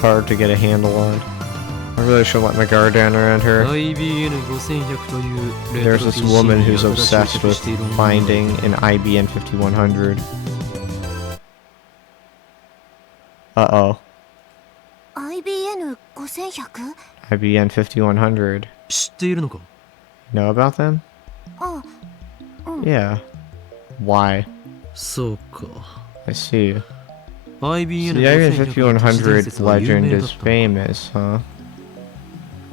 hard to get a handle on. I really should let my guard down around her. IBN 5100という There's this woman who's obsessed with finding an IBN 5100. Uh-oh. IBN 5100? IBN 5100. 知っているのか Know about them? あ、Yeah. Why? そうか I see. IBN The IBN 5100 5100 は有 legend 名だ is った famous, huh?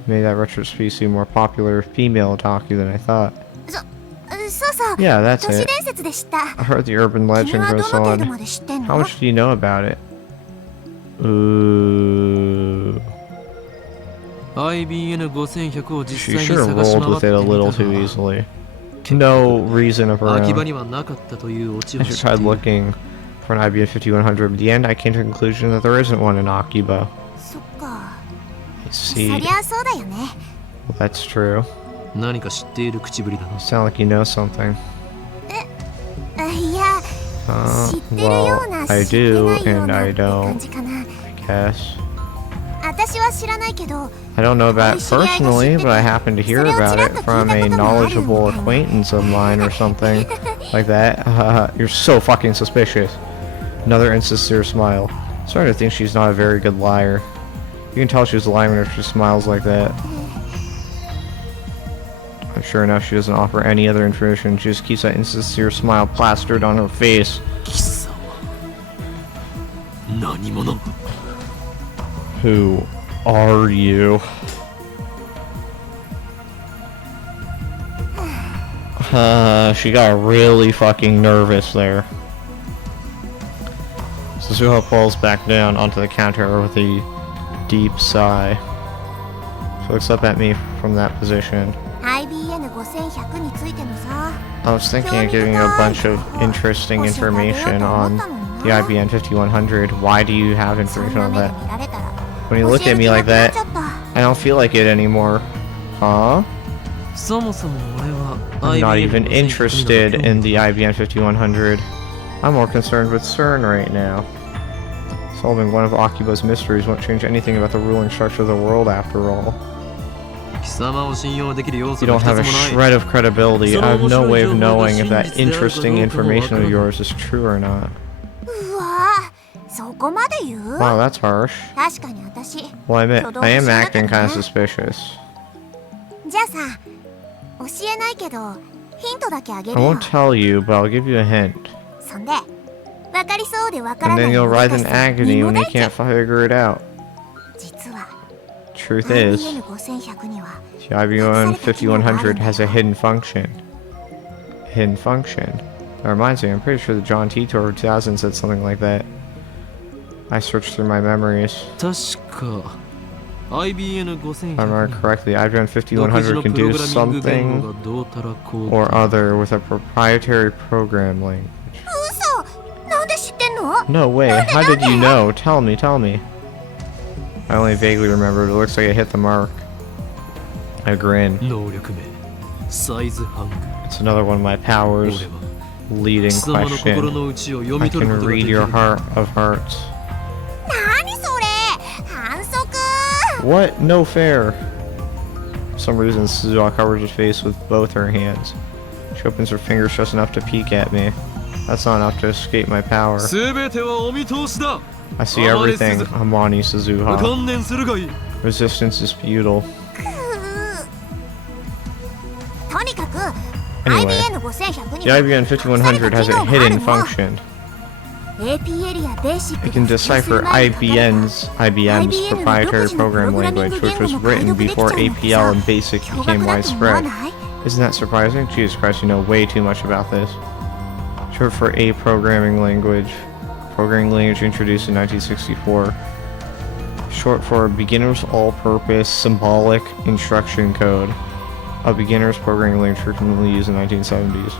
Made that retro species more popular female otaku than I thought. そうそう。 Yeah, that's 都市 it. 伝説で知った。 I heard the urban 君 legend はど goes の程度 on. まで知ってん How の？ much do you know about it? Ooh. IBN 5100を実 She 際に sure 探し rolled 回 with って it a みた little が too easily. No reason of her 空き場 own. にはなかったというオチ I を should 知って try いる looking for an IBN 5100. In the end, I came to the conclusion that there isn't one in Akiba. そっか。 I そ see. りゃそうだよね。 Well, that's true. 何か知っている口ぶりだな You sound like you know something. いや、知ってるよう Well, な、 I 知ってな do いよう and なっ I て感 don't, じかな。 I guess. 私は知らないけど、 I don't know about it personally, but I happen to hear about it from a knowledgeable acquaintance of mine or something like that. You're so fucking suspicious. Another insincere smile. Starting to think she's not a very good liar. You can tell she's lying when she smiles like that. Sure enough, she doesn't offer any other information. She just keeps that insincere smile plastered on her face. 貴様何者 Who are you? She got really fucking nervous there. Suzuha falls back down onto the counter with a deep sigh. She looks up at me from that position. IBN 5100についてのさ。 I was thinking of giving you a bunch of interesting information on the IBN 5100. Why do you have そん information な on 目で that? 見られたら。 When you look at me like 教える that, 気なくなっちゃった I don't feel like it anymore. Huh? そもそも俺は I'm not IBN even interested in the IBN 5100. I'm more concerned with CERN right now. Solving one of Akiba's mysteries won't change anything about the ruling structure of the world after all. 貴様を信用できる要 You 素が don't 一つ have も a ない shred of credibility. I have no way of knowing if that interesting information of yours is true or not. うわぁ、そこまで言う？ Wow, that's harsh. 確かに私。 Well, I admit, I am acting kind of じ suspicious. ゃあさ、教えないけど、ヒントだけあげ I るよ。 won't tell you, but I'll give you a hint. そんで、わかりそうでわから And ない then you'll もし writhe か in して agony when you 二の can't figure it out. 実は Truth is, IBN 5100には the IBN 5100 has a hidden function. Hidden function? That reminds me, I'm pretty sure the John T. Tour 2000 said something like that. I searched through my memories. 確か IBN If I remember 5100 correctly, IBN 5100 can do something or other with a proprietary program language. 嘘なんで知の？ No way. How did you know? Tell me, tell me. I only vaguely remember, but it looks like I hit the mark. I grin. 能力名サイズハング It's another one of my powers. 俺は Leading 貴様の心 question. の内を読 I み取る can ことがで read きる your heart of hearts. 何それ？反則。 What? No fair. For some reason, Suzuha covers her face with both her hands. She opens her fingers just enough to peek at me. That's not enough to escape my power. 全てはお見通しだ I see everything, Amani 無 Suzuha. 観念するがいい Resistance is futile. とにかく Anyway, IBN5100 に the IBN 5100 has a hidden function. AP エリアベーシック It can decipher IBM's proprietary program language, which was written before APL and BASIC became widespread. Isn't that surprising? Jesus Christ, you know way too much about this. Short for A programming language introduced in 1964. Short for Beginner's All-Purpose Symbolic Instruction Code, a beginner's programming language frequently used in the 1970s.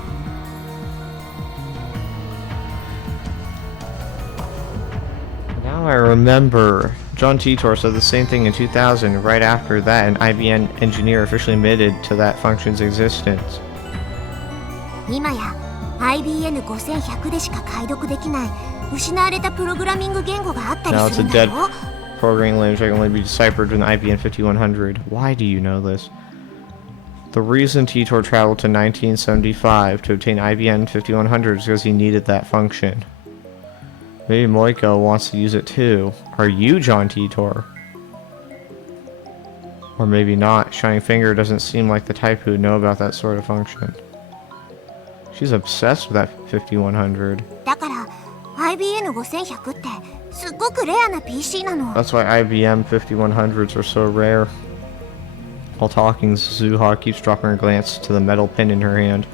Now I remember. John Titor said the same thing in 2000. Right after that, an IBM engineer officially admitted to that function's existence. 今や IBN5100 でしか解読できない失われたプログラミング言語があったり Now す it's る a んだ dead よ。 programming language that can only be deciphered with an IBM 5100. Why do you know this? The reason Titor traveled to 1975 to obtain IBM 5100 is because he needed that function. Maybe Moiko wants to use it too. Are you John Titor? Or maybe not. Shining Finger doesn't seem like the type who would know about that sort of function. She's obsessed with that 5100. だから IBN5100 ってすっごくレアな PC なの。 That's why IBM 5100s are so rare. While talking, Suzuha keeps dropping her glance to the metal pin in her hand.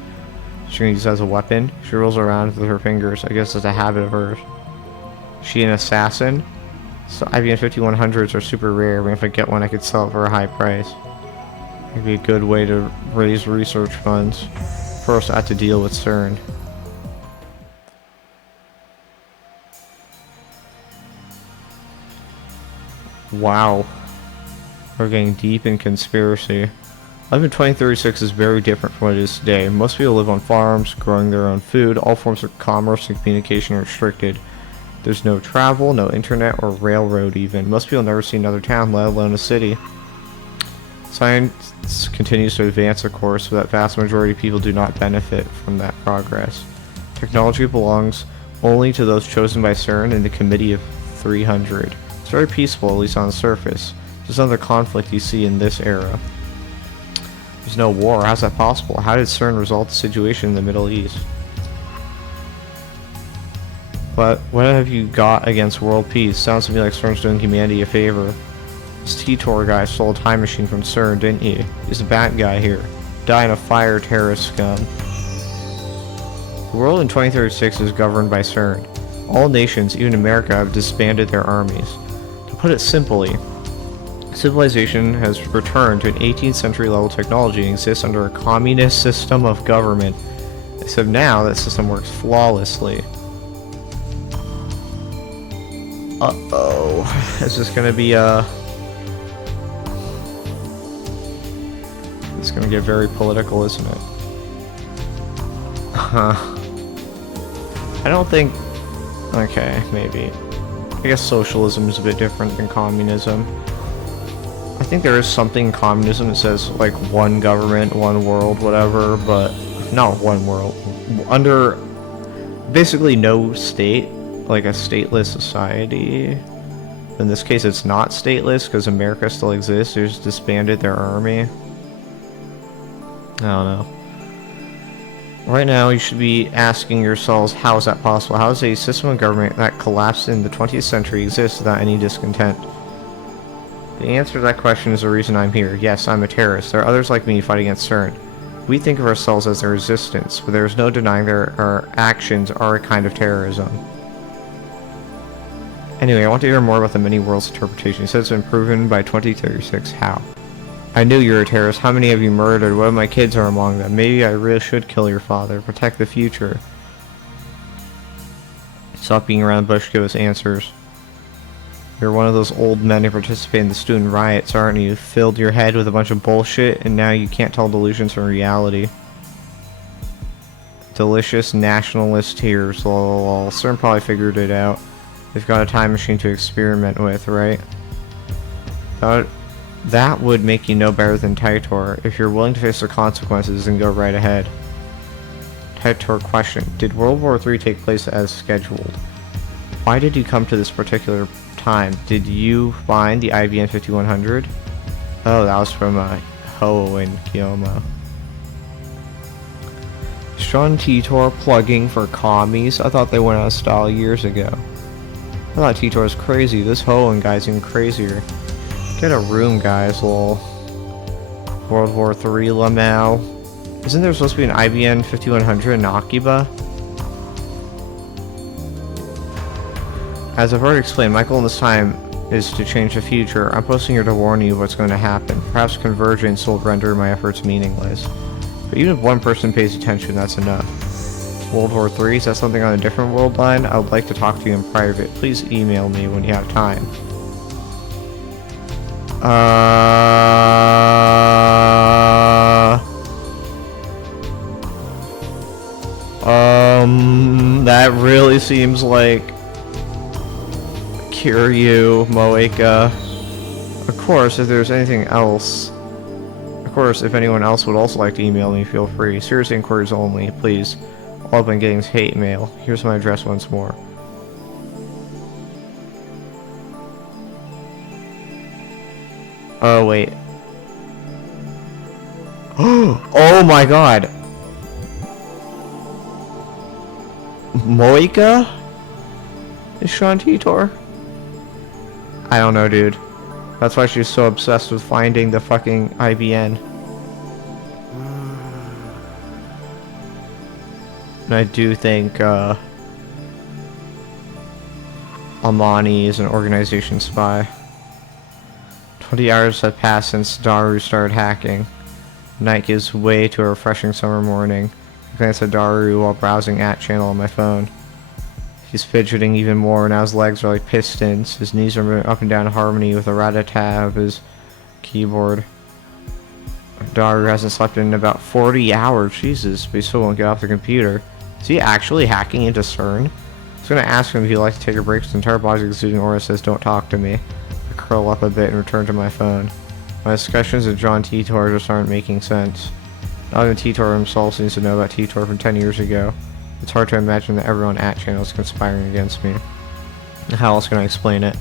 She's gonna use it as a weapon. She rolls around with her fingers. I guess it's a habit of hers. Is she an assassin? So IBM 5100s are super rare. I mean, if I get one, I could sell it for a high price. It'd be a good way to raise research funds. First, I have to deal with CERN. Wow. We're getting deep in conspiracy. Life in 2036 is very different from what it is today. Most people live on farms, growing their own food. All forms of commerce and communication are restricted. There's no travel, no internet, or railroad even. Most people never see another town, let alone a city. Science continues to advance, of course, but that vast majority of people do not benefit from that progress. Technology belongs only to those chosen by CERN and the Committee of 300. It's very peaceful, at least on the surface. There's another conflict you see in this era. There's no war. How's that possible? How did CERN resolve the situation in the Middle East? But what have you got against world peace? Sounds to me like CERN's doing humanity a favor. This T-Tor guy stole a time machine from CERN, didn't he? He's a bad guy here. Die in a fire, terrorist scum. The world in 2036 is governed by CERN. All nations, even America, have disbanded their armies. To put it simply, civilization has returned to an 18th century level technology and exists under a communist system of government. Except now that system works flawlessly. Uh-oh. Is this gonna be It's gonna get very political, isn't it? Huh. I don't think... Okay, maybe. I guess socialism is a bit different than communism. I think there is something in communism that says, like, one government, one world, whatever, but not one world. Under basically no state, like a stateless society. In this case, it's not stateless because America still exists. They just disbanded their army. I don't know. Right now, you should be asking yourselves, how is that possible? How does a system of government that collapsed in the 20th century exist without any discontent? The answer to that question is the reason I'm here. Yes, I'm a terrorist. There are others like me fighting against CERN. We think of ourselves as the resistance, but there is no denying that our actions are a kind of terrorism. Anyway, I want to hear more about the many worlds interpretation. It says it's been proven by 2036. How? I knew you were a terrorist. How many have you murdered? What of my kids are among them? Maybe I really should kill your father. Protect the future. Stop being around the bush, give us answers. You're one of those old men who participate in the student riots, aren't you? Filled your head with a bunch of bullshit, and now you can't tell delusions from reality. Delicious nationalist tears, lol. CERN probably figured it out. They've got a time machine to experiment with, right? That would make you know better than Titor. If you're willing to face the consequences, then go right ahead. Titor question. Did World War III take place as scheduled? Why did you come to this particular time? Did you find the IBM 5100? Oh, that was from Ho and Kiyoma. Sean Titor plugging for commies? I thought they went out of style years ago. I thought Titor was crazy. This Hoenn guy's even crazier. Get a room, guys, lol. World War III, Lamau. Isn't there supposed to be an IBM 5100 in Akiba? As I've already explained, my goal in this time is to change the future. I'm posting here to warn you of what's going to happen. Perhaps convergence will render my efforts meaningless. But even if one person pays attention, that's enough. World War III, is that something on a different world line? I would like to talk to you in private. Please email me when you have time. That really seems like Kiryu, Moeka. Of course, if there's anything else. Of course, if anyone else would also like to email me, feel free. Serious inquiries only, please. All I've been getting is hate mail. Here's my address once more. Oh, wait. Oh my god! Moeka? Is Sean Titor? I don't know, dude. That's why she's so obsessed with finding the fucking IBN. And I do think, Amani is an organization spy. 20 hours have passed since Daru started hacking. Night gives way to a refreshing summer morning. I glance at Daru while browsing @channel on my phone. He's fidgeting even more, now his legs are like pistons. His knees are moving up and down in harmony with the rat-a-tat of his keyboard. Daru hasn't slept in about 40 hours, Jesus, but he still won't get off the computer. Is he actually hacking into CERN? I was going to ask him if he'd like to take a break, his entire body exuding aura says don't talk to me. I curl up a bit and return to my phone. My discussions with John Titor just aren't making sense. Not even Titor himself seems to know about Titor from 10 years ago. It's hard to imagine that everyone at channel is conspiring against me. How else can I explain it?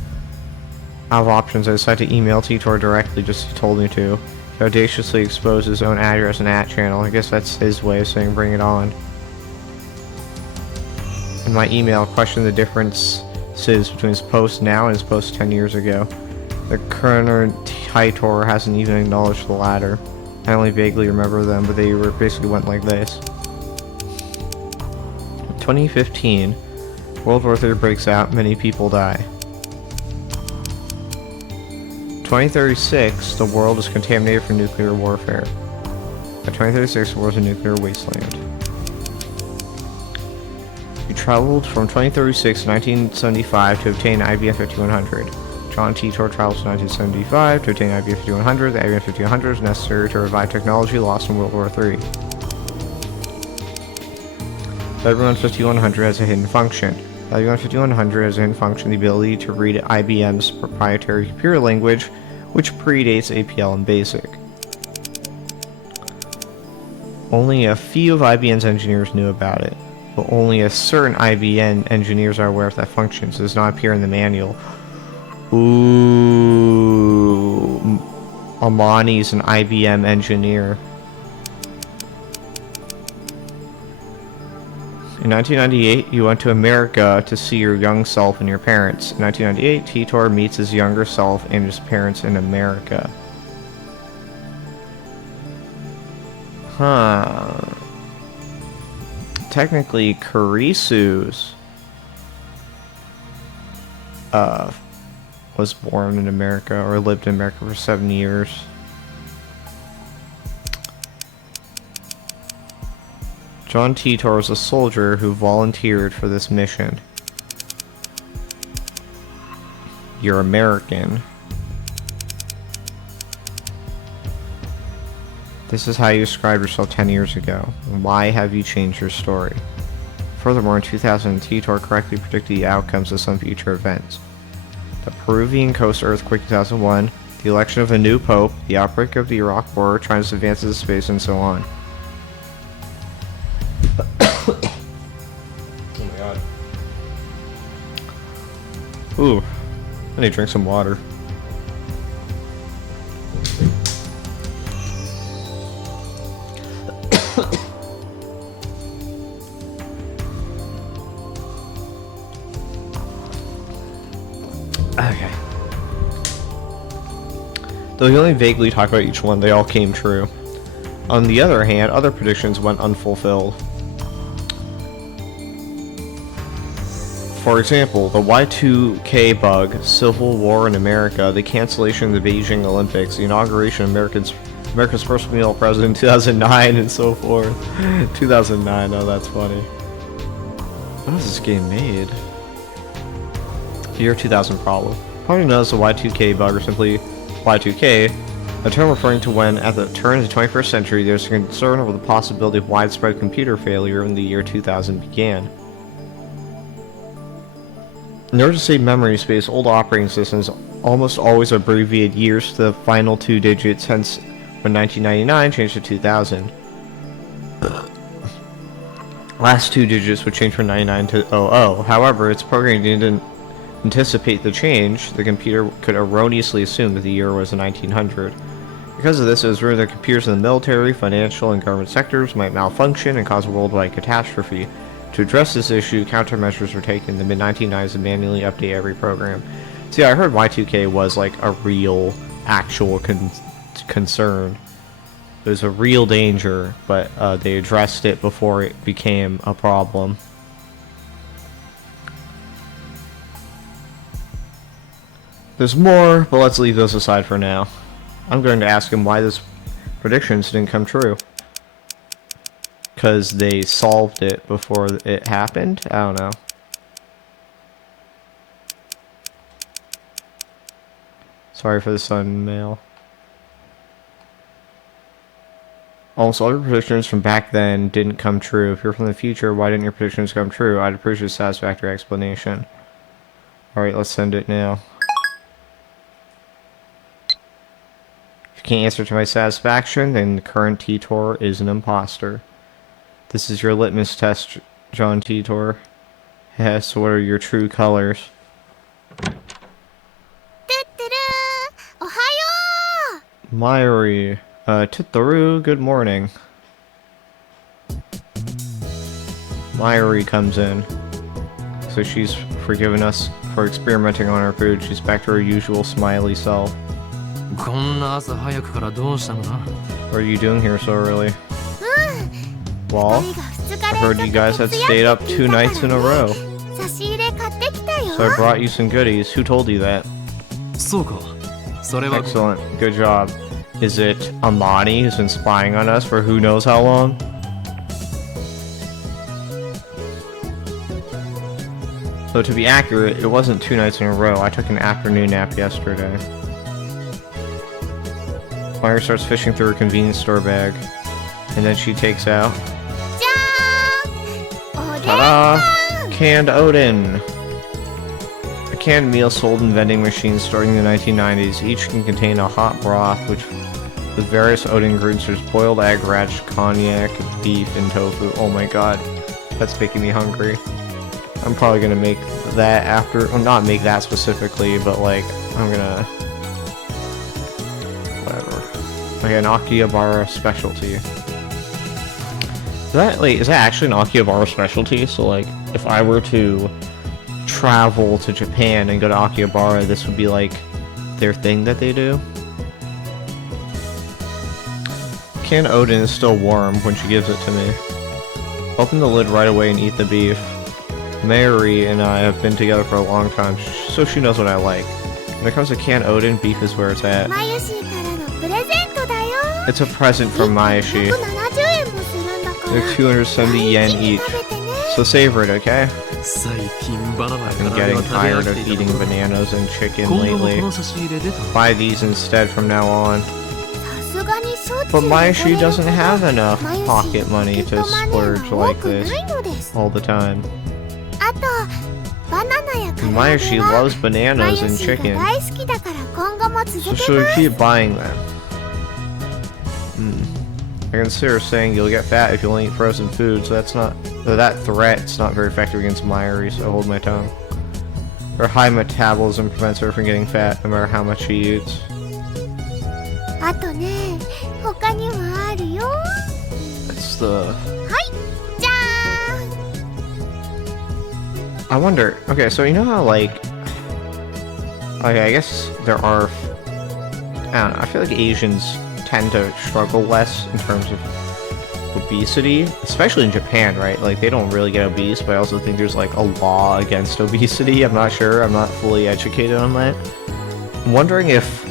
Out of options, I decided to email Titor directly just as he told me to. He audaciously exposed his own address and @channel. I guess that's his way of saying bring it on. In my email, I questioned the differences between his post now and his post 10 years ago. The current Titor hasn't even acknowledged the latter. I only vaguely remember them, but they basically went like this. 2015, World War III breaks out, many people die. 2036, the world is contaminated for nuclear warfare. By 2036, the world is a nuclear wasteland. He traveled from 2036 to 1975 to obtain IBM 5100. John Titor travels to 1975 to obtain IBM 5100. The IBM 5100 is necessary to revive technology lost in World War III. The IBM 5100 has a hidden function. The IBM 5100 has a hidden function, the ability to read IBM's proprietary computer language, which predates APL and BASIC. Only a few of IBM's engineers knew about it, but only a certain IBM engineers are aware of that function, so it does not appear in the manual. Ooh, Amani's an IBM engineer. In 1998, you went to America to see your young self and your parents. In 1998, Titor meets his younger self and his parents in America. Huh. Technically, Kurisu's was born in America, or lived in America for 7 years. John Titor was a soldier who volunteered for this mission. You're American. This is how you described yourself 10 years ago. Why have you changed your story? Furthermore, in 2000, Titor correctly predicted the outcomes of some future events. The Peruvian coast earthquake 2001, the election of a new pope, the outbreak of the Iraq War, China's advances in space, and so on. Oh my god. Ooh, I need to drink some water. Okay. Though we only vaguely talk about each one, they all came true. On the other hand, other predictions went unfulfilled. For example, the Y2K bug, Civil War in America, the cancellation of the Beijing Olympics, the inauguration of America's first female president in 2009, and so forth. 2009, oh that's funny. When was this game made? Year 2000 probably. Probably known as the Y2K bug, or simply Y2K, a term referring to when, at the turn of the 21st century, there's a concern over the possibility of widespread computer failure when the year 2000 began. In order to save memory space, old operating systems almost always abbreviate years to the final two digits, hence when 1999 changed to 2000. Last two digits would change from 99 to 00. However, its programming didn't anticipate the change. The computer could erroneously assume that the year was 1900. Because of this, it was rumored that computers in the military, financial, and government sectors might malfunction and cause a worldwide catastrophe. To address this issue, countermeasures were taken in the mid-1990s to manually update every program. See, I heard Y2K was like a real, actual concern. It was a real danger, but they addressed it before it became a problem. There's more, but let's leave those aside for now. I'm going to ask him why those predictions didn't come true. Because they solved it before it happened? I don't know. Sorry for the sudden mail. Almost all your predictions from back then didn't come true. If you're from the future, why didn't your predictions come true? I'd appreciate a satisfactory explanation. Alright, let's send it now. If you can't answer to my satisfaction, then the current Titor is an imposter. This is your litmus test, John Titor. Yes, what are your true colors? Myri, Titaru, good morning. Myri comes in. So she's forgiven us for experimenting on our food. She's back to her usual smiley self. What are you doing here so early? Well, I heard you guys had stayed up 2 nights in a row. So I brought you some goodies. Who told you that? Excellent. Good job. Is it Amani who's been spying on us for who knows how long? So to be accurate, it wasn't 2 nights in a row. I took an afternoon nap yesterday. Myra starts fishing through her convenience store bag. And then she takes out... Ta-da! Canned Odin! A canned meal sold in vending machines starting in the 1990s. Each can contain a hot broth with various Odin ingredients such as boiled egg, radish, cognac, beef, and tofu. Oh my god. That's making me hungry. I'm probably gonna make that after... Well, not make that specifically, but like, I'm gonna... Whatever. Okay, an Akihabara specialty. Is that actually an Akihabara specialty? So like, if I were to travel to Japan and go to Akihabara, this would be like their thing that they do? Canned Odin is still warm when she gives it to me. Open the lid right away and eat the beef. Mary and I have been together for a long time, so she knows what I like. When it comes to canned Odin, beef is where it's at. It's a present from Mayashi. They're 270 yen each. So savor it, okay? 最近バナナや I've been 唐揚げ getting は食べ飽 tired き of ていた eating ところ bananas and chicken 今後もこ lately. の差し入れで頼む Buy these instead from now on. さすがにしょっちゅう But Maishi 溺れるほ doesn't ど have enough マユシ pocket money ポケッ to トマネー splurge が多 like く this ないのです all the time. あとバナナや唐揚 And げ Maishi は loves マ bananas ユ and シが chicken, 大好きだから今後も続 so け she'll ます keep buying them. I consider saying you'll get fat if you only eat frozen food, so that threat's not very effective against Mayuri, so I hold my tongue. Her high metabolism prevents her from getting fat no matter how much she eats. あとね他にもあるよ It's the... じゃ I wonder, okay, so you know how like... Okay, I guess there are... I don't know, I feel like Asians tend to struggle less in terms of obesity, especially in Japan, right? Like, they don't really get obese, but I also think there's like a law against obesity. I'm not sure, I'm not fully educated on that. I'm wondering if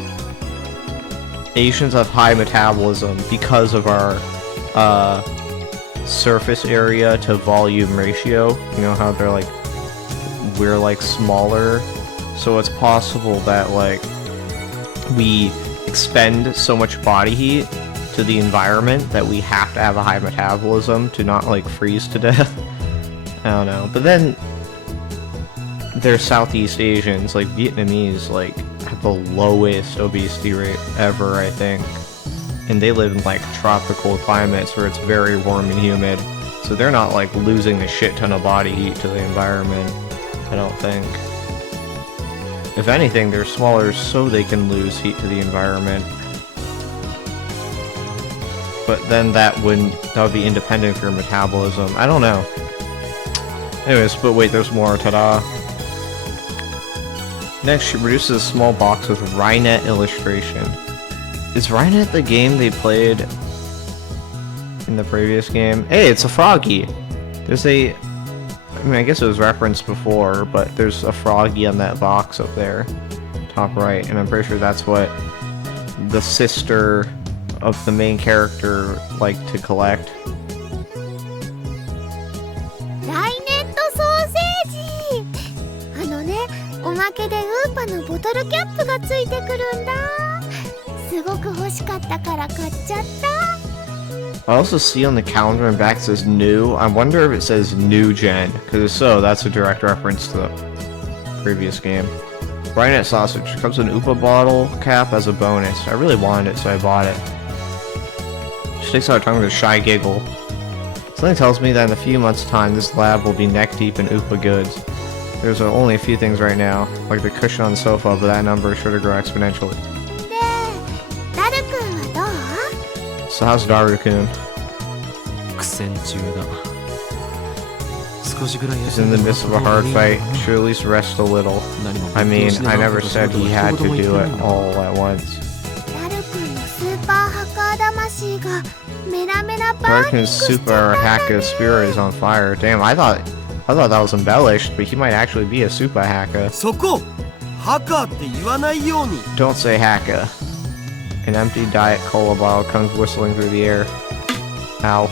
Asians have high metabolism because of our surface area to volume ratio. You know how they're like, we're like smaller, so it's possible that like we expend so much body heat to the environment that we have to have a high metabolism to not like freeze to death. I don't know. But then there's Southeast Asians, like Vietnamese, like have the lowest obesity rate ever, I think. And they live in like tropical climates where it's very warm and humid. So they're not like losing a shit ton of body heat to the environment, I don't think. If anything, they're smaller so they can lose heat to the environment. But then that would be independent of your metabolism. I don't know. Anyways, but wait, there's more. Ta-da! Next, she produces a small box with Rhinet illustration. Is Rhinet the game they played in the previous game? Hey, it's a froggy! There's a... I mean, I guess it was referenced before, but there's a froggy on that box up there. Top right, and I'm pretty sure that's what the sister of the main character liked to collect. ライネットソーセージあのねおまけでウーパのボトルキャップがついてくるんだすごく欲しかったから買っちゃった I also see on the calendar in back it says new. I wonder if it says new gen, because if so, that's a direct reference to the previous game. Rhinet sausage comes with an Oopa bottle cap as a bonus. I really wanted it, so I bought it. She sticks out her tongue with a shy giggle. Something tells me that in a few months' time, this lab will be neck-deep in Oopa goods. There's only a few things right now, like the cushion on the sofa, but that number is sure to grow exponentially. でダルくんはどう So how's Daru-kun? 苦戦中だ少しぐらい He's in the midst of a hard fight. Should at least rest a little. I mean, I never said he had to do it all at once. ダルくんのスーパーハッカー魂がメラメラバーニング Daru-kun's しちゃったん super だ hacker ね spirit is on fire. Damn, I thought that was embellished, but he might actually be a super hacker. そこハカって言わないように Don't say hacker. An empty Diet Cola bottle comes whistling through the air. Ow.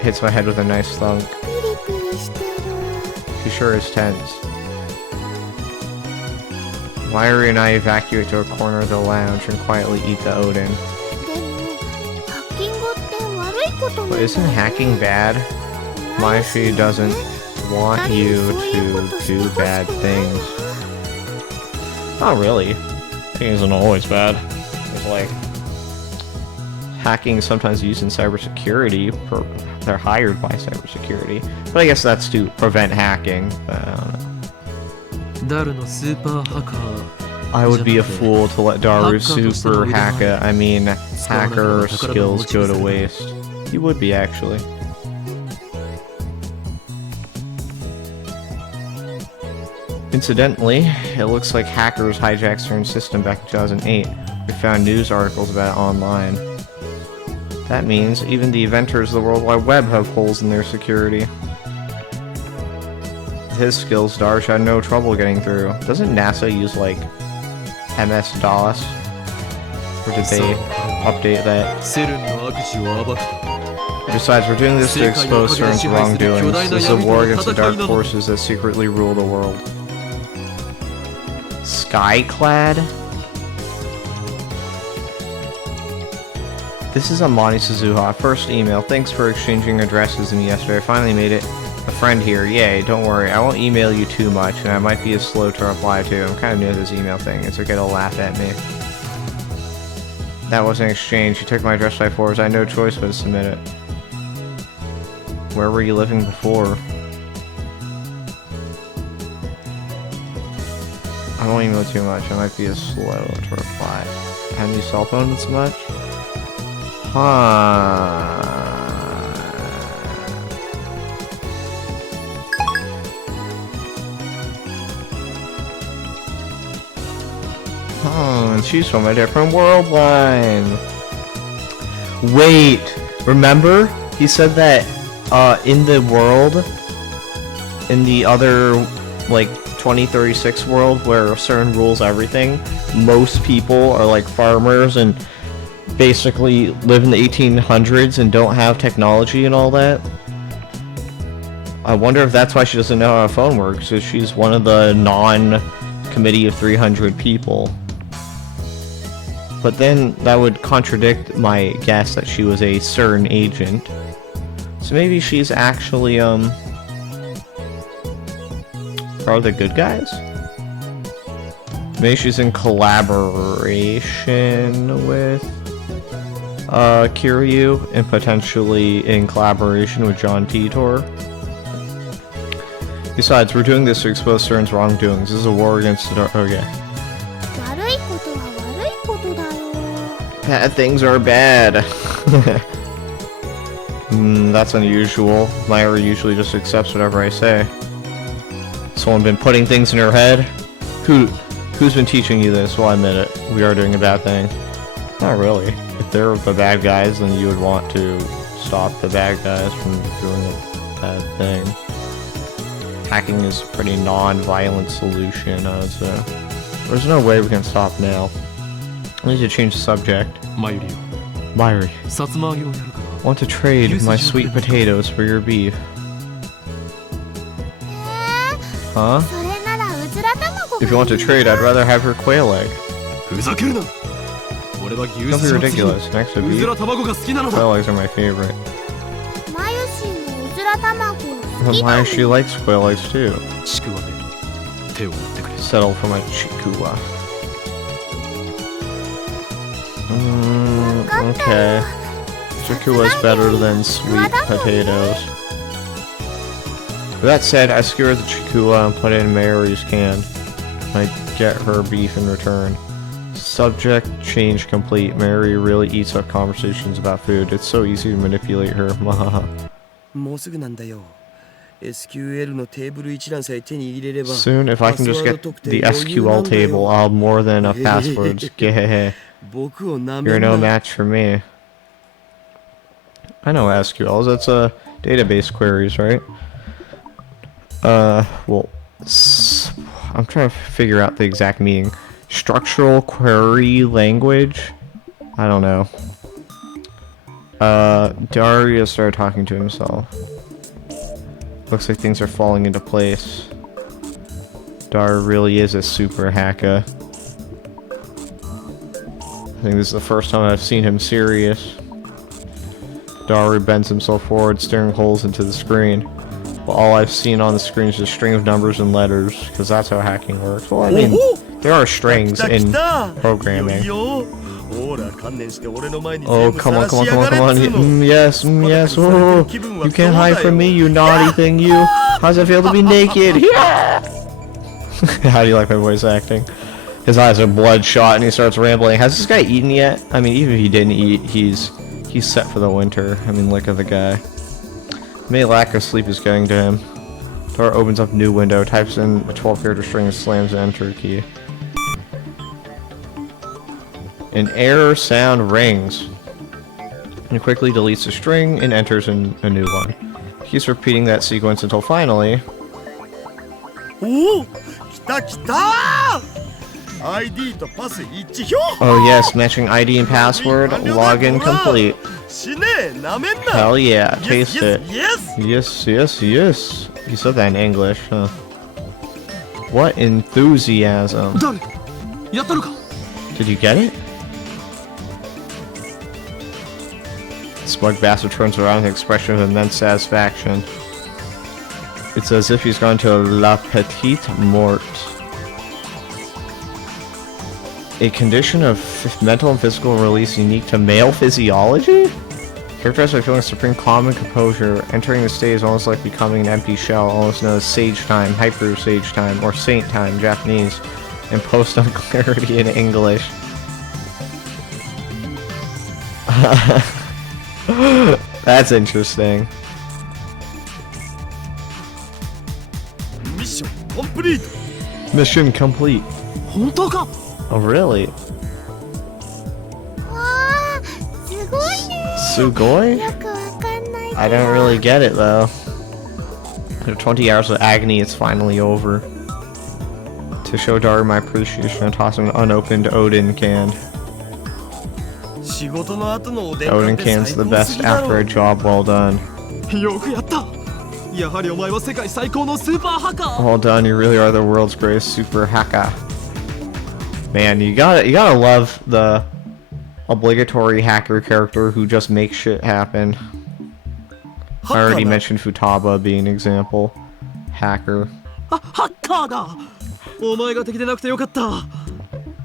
Hits my head with a nice thunk. ピリピリしてる She sure is tense. Myri and I evacuate to a corner of the lounge and quietly eat the Odin. でもハッキングって悪いことなんだ But よ isn't ね hacking bad? Myri doesn't want you to do bad things. Not really. Hacking isn't always bad. It's like hacking is sometimes used in cybersecurity. They're hired by cybersecurity, but I guess that's to prevent hacking. But I don't know. ダルのスーパーハカー I would be a fool to let Daru's super hacker, I mean, hacker skills go to waste. You would be, actually. Incidentally, it looks like hackers hijacked CERN's system back in 2008. We found news articles about it online. That means even the inventors of the World Wide Web have holes in their security. With his skills, Darush had no trouble getting through. Doesn't NASA use, like, MS-DOS? Or did they update that? セルンの悪事を暴くと Besides, we're doing this to expose CERN's wrongdoings. This is a war against the dark forces that secretly rule the world. Skyclad? This is Amani Suzuha. First email. Thanks for exchanging addresses with me yesterday. I finally made it a friend here. Yay, don't worry. I won't email you too much, and I might be as slow to reply to. I'm kind of new to this email thing. It's okay to laugh at me. That was an exchange. You took my address by force. I had no choice but to submit it. Where were you living before? I won't email too much. I might be as slow to reply. Have you cell phones much? Huh. Oh, and she's from a different world line. Wait, remember? He said that in the world, in the other, like, 2036 world where CERN rules everything, most people are like farmers and basically live in the 1800s and don't have technology and all that. I wonder if that's why she doesn't know how a phone works, because she's one of the non-committee of 300 people. But then that would contradict my guess that she was a CERN agent. So maybe she's actually, are the good guys? Maybe she's in collaboration with Kiryu, and potentially in collaboration with John Titor. Besides, we're doing this to expose CERN's wrongdoings. This is a war against the dark. Okay. Bad things are bad. That's unusual. Myra usually just accepts whatever I say. Someone been putting things in her head? Who's been teaching you this? Well, I admit it. We are doing a bad thing. Not really. If they're the bad guys, then you would want to stop the bad guys from doing a bad thing. Hacking is a pretty non-violent solution, I would say. There's no way we can stop now. I need to change the subject. Myri. Want to trade my sweet potatoes for your beef. Huh? If you want to trade, I'd rather have your quail egg. Don't be ridiculous. Next to beef, quail eggs are my favorite. Why she likes quail eggs too. Settle for my chikuwa. Okay. Chikuwa is better than sweet potatoes. With that said, I skewer the chikuwa and put it in Mary's can. I get her beef in return. Subject change complete. Mary really eats up conversations about food. It's so easy to manipulate her. Mahaha. Soon, if I can just get the SQL table, I'll have more than enough passwords. Gehehe. You're no match for me. I know SQLs. That's database queries, right? Well, I'm trying to figure out the exact meaning. Structural query language? I don't know. Daria started talking to himself. Looks like things are falling into place. Dar really is a super hacker. I think this is the first time I've seen him serious. Daru bends himself forward, staring holes into the screen. Well, all I've seen on the screen is a string of numbers and letters, because that's how hacking works. Well, I mean, there are strings in programming. Oh, come on, come on, come on, come on. Yes, yes. Oh, you can't hide from me, you naughty thing, you. How does it feel to be naked? Yeah! How do you like my voice acting? His eyes are bloodshot and he starts rambling. Has this guy eaten yet? I mean, even if he didn't eat, he's set for the winter. I mean, look at the guy. Maybe lack of sleep is getting to him. Door opens up new window, types in a 12-character string and slams the enter key. An error sound rings. And quickly deletes the string and enters in a new one. He keeps repeating that sequence until finally... Oh yes, matching ID and password, login complete. 死ねえなめんな Hell yeah, Yes, taste yes, it. yes. Yes, yes, yes. You said that in English, huh? What enthusiasm. 誰やったのか Did you get it? Smug bastard turns around with an expression of immense satisfaction. It's as if he's gone to La Petite Mort. A condition of mental and physical release unique to male physiology? Characterized by feeling supreme calm and composure, entering the state is almost like becoming an empty shell, almost known as sage time, hyper sage time, or saint time, Japanese, and post on clarity in English. That's interesting. ミッションコンプリート Mission complete. 本当か Oh, really? わあすごいね Sugoi? よくわかんないけど I don't really get it, though. After 20 hours of agony, it's finally over. To show Daru my appreciation, I toss him an unopened Odin can. 仕事の後のおでん Odin なんて can's 最 the 高 best すぎだ after ろ a job well done. よくやったやはりお前は世界最高のスーパーハッカー Well done, you really are the world's greatest super hacker. Man, you gotta love the obligatory hacker character who just makes shit happen. I already mentioned Futaba being an example. Hacker. ハッカーだお前が敵でなくてよかった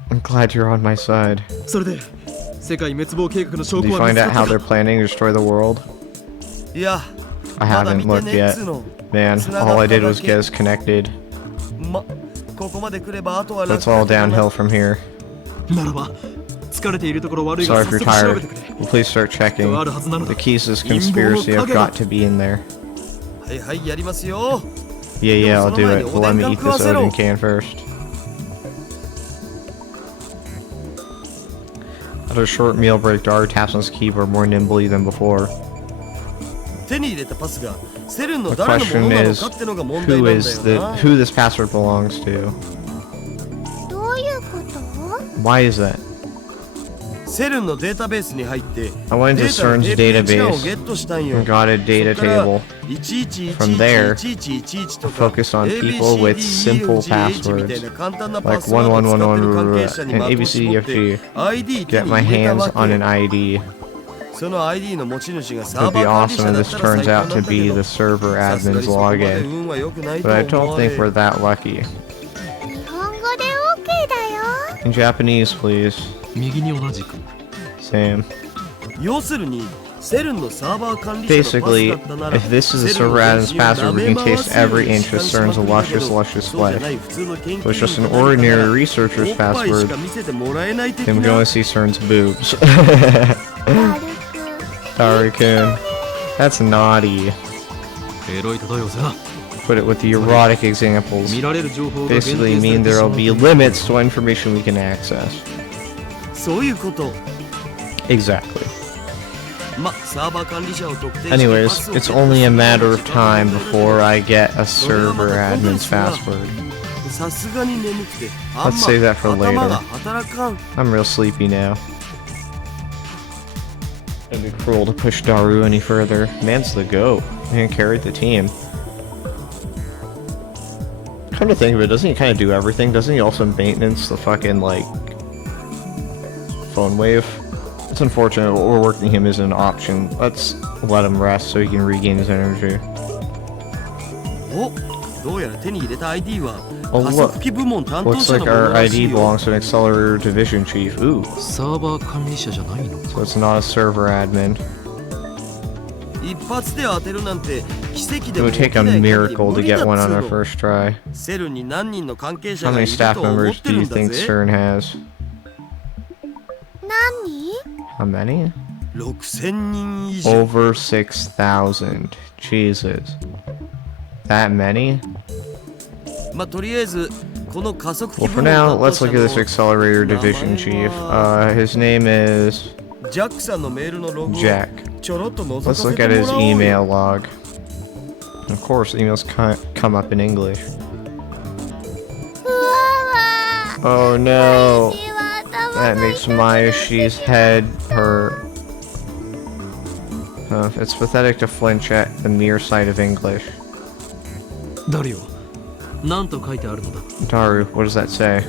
I'm glad you're on my side. それで世界滅亡計画の証 Did 拠 you は見 find つか out った how they're か planning to destroy the world? いや I まだ haven't 見て looked ねえっ yet. つうの Man, all I did was get us connected. まここまで来ればあとは That's all downhill from here. ならば疲れているところ悪い Sorry が if 早 you're 速調 tired. べてくれ Well, please start checking. あるはずなのだ The keys to this conspiracy have got to be in there. はいはいやりますよ Yeah, yeah, I'll do it. But let me eat this Odin can first. After a short meal break, Daru taps on his keyboard more nimbly than before. 手に入れたパスがセルンの The 誰のもの question なの is, かってのが問題 who なん is だ the よな who this password belongs to? どういうこと Why is that? セルンのデータベースに入って I went into データの CERN's 定期時間をゲ database ットしたんよ and got a data そっから table. 1111 From there, 1111とか focus on people with simple ABCDEFG みたいな passwords 簡単な like パスワードを使ってる関係者に 1111 and 的を絞って ABCDFG. ID 手 Get に my 入れた hands わ on け an ID. その ID の持ち主がサ It ー would be バー管理 awesome 者 if だっ this たら turns 最 out 高なん to だけ be ど the server さすがに admin's そこまで login. 運は良くないと But I 思 don't わ think れ we're that lucky. 日本語で OK だよ In Japanese, please. 右に同じく Same. 要するにセルンのサーバー管理者のパス Basically, だったなら if this is a server admin's password, we can taste every inch of CERN's luscious, luscious flesh. If it's just an ordinary researcher's password, then we can only see CERN's boobs. ダルくん Daru-kun. That's naughty. エロい例えをせな Put it with the erotic examples. 見られる情報が限定さ Basically れ mean てし there ま will う be limits to what information we can access. そういうこと Exactly. ま、サーバー管理者を特定して Anyways, パスを it's only a matter of time before I get a server admin's password. さすがに眠くてあん Let's save that for ま later. 頭が働かん I'm real sleepy now. It'd be cruel to push Daru any further. Man's the GOAT. Man carried the team. Come to think of it, doesn't he kind of do everything? Doesn't he also maintenance the fucking, like, phone wave? It's unfortunate overworking him isn't an option. Let's let him rest so he can regain his energy. お、どうやら手に入れた ID は Oh, 加 look. 速器部門担当 Looks 者 like のもの our らし ID いよ belongs to an accelerator division chief. Ooh, サーバー管理者じゃないの so it's not a server admin. 一発で当てるなんて奇跡 It でも would 起きない take a 限り miracle 無 to 理だ get っ one つ on う our の first try. セルに何人の関係者 How がい many る staff と思 members って do る you んだ think ぜ CERN has? 何 How many? 6000人以上 Over 6,000. Jesus. That many? まあとりあえずこの加速器 Well, 部 for 門 now, 担当 let's 者 look at this の accelerator division chief. His name is JAXA のメールのログを Jack. ちょろっと覗か Let's せ look て at も his らおうよ email log. Of course, emails come up in English. うわわ Oh no. 私は頭が That makes Mayashi's head hurt. It's pathetic to flinch at the mere sight of English. ダリオ、なんと書いてあるのだ。 Daru, what does that say?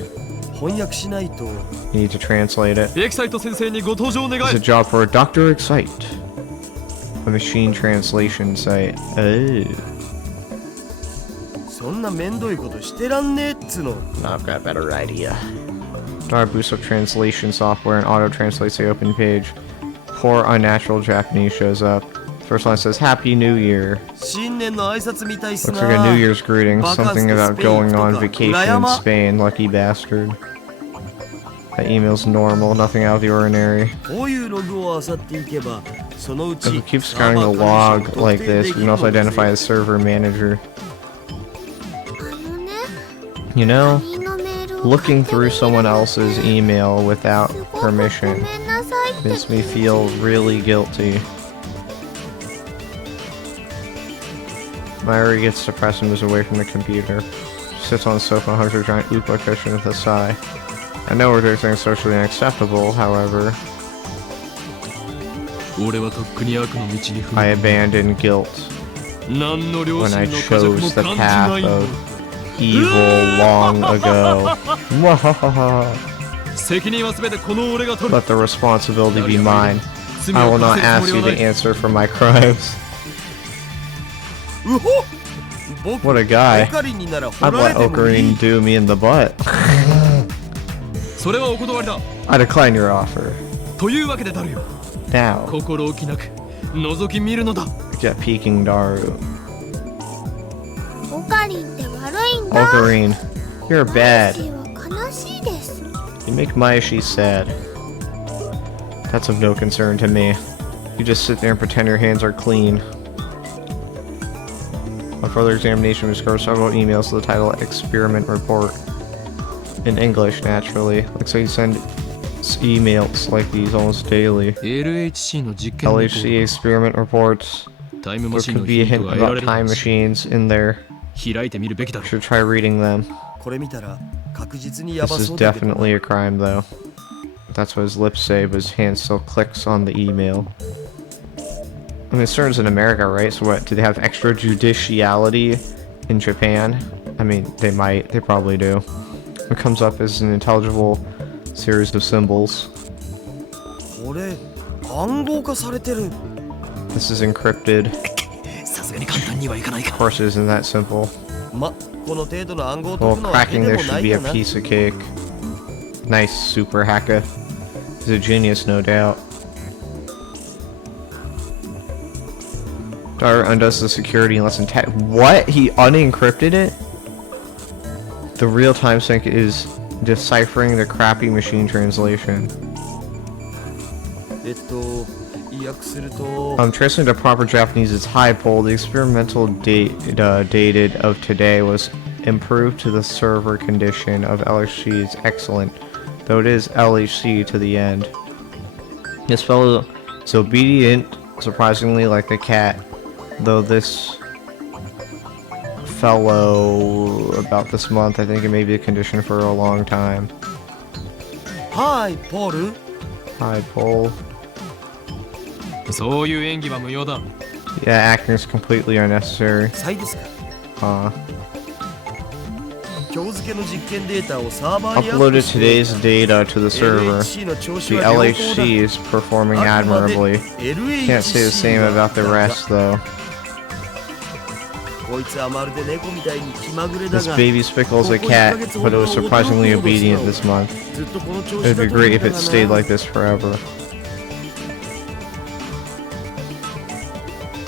翻訳しないと。 You need to translate it. エキサイト先生にご登場願 It's a い。 job for a Dr. Excite. A machine translation site. Oh. そんなめんどいことしてらんねえっつの。 I've got a better idea. Daru boosts up translation software and auto-translates the open page. Poor, unnatural Japanese shows up. First line says, Happy New Year. 新年の挨拶みたいっす Looks な。 like a New Year's greeting. Vacances Something to about Spain going とか on vacation in 裏山。 Spain. Lucky bastard. That email's normal. Nothing out of the ordinary. こういうログを漁っていけば、そのう If ち we keep scouting the log like this, we can also identify the server manager. あのね、 You know, 他人のメールを looking through someone 勝手 else's に見る email without すごくごめ permission んなさいって makes me feel really guilty. Myri gets depressed and moves away from the computer. She sits on the sofa and hugs her giant Oopa cushion with a sigh. I know we're doing things socially unacceptable, however. 俺はとっくに悪の道に踏 I み abandoned guilt 何の良 when 心 I の呵責も chose the 感じ path ないんだ of evil long ago. Mwahaha. 責任は全てこの俺が取る Let the responsibility be mine. 罪 I を will 隠 not せる ask つ you もり to はない answer for my crimes. うほ僕 What a guy. オカリンになら I'd 掘られ let てもい Ocarina い。 do me in the butt. それはお断りだ I decline your offer. というわけでダルよ Now, 心置きなく覗き見るのだ get peeking Daru. オカリンって悪いんだ。 Ocarina, you're マ bad. ーシーは悲しいです。 You make Mayashi sad. That's of no concern to me. You just sit there and pretend your hands are clean. On further examination, we discovered several emails to the title Experiment Report. In English, naturally. Looks like you send emails like these almost daily. LHC の実験レポ LHC ー experiment reports. トタイムマ There シン could の be a ヒン hint トが得ら about れる time machines in there. 開いてみるべきだろ Should try reading them. これ見たら確実にや This ば is そうだけど。 definitely a crime, though. That's what his lips say, but his hand still clicks on the email. I mean, CERN's in America, right? So what, do they have extrajudiciality in Japan? I mean, they might. They probably do. It comes up as an intelligible series of symbols. これ暗号化されてる。 This is encrypted. さすがに簡単にはいかないか Of course, it isn't that simple. ま、この程度の暗号を Well, 解くのは手 cracking で this もな should い be a よな。 piece of cake. Nice super hacker. He's a genius, no doubt. Dart undoes the security in less than 10. What? He unencrypted it? The real time sync is deciphering the crappy machine translation. 意訳すると、 Translating to proper Japanese is high pole. The experimental dated of today was improved to the server condition of LHC is excellent, though it is LHC to the end. This fellow is obedient, surprisingly like the cat, though this fellow about this month, I think it may be a condition for a long time. はい、ポール。 High pole. そういう演技は無用だ Yeah, acting is completely unnecessary. サイですか。今日付の実験データをサーバーにアップ Uploaded して today's data to the server. LHC の調子 The は良好だ。 LHC is performing admirably. Can't say the same about the rest, though. こいつはまるで猫みたいに気まぐれだ This が、 baby Spickle is a cat, but it was surprisingly obedient this month. ずっとこの調 It 子 would だ be と great 思っ if た it が stayed な。 like this forever.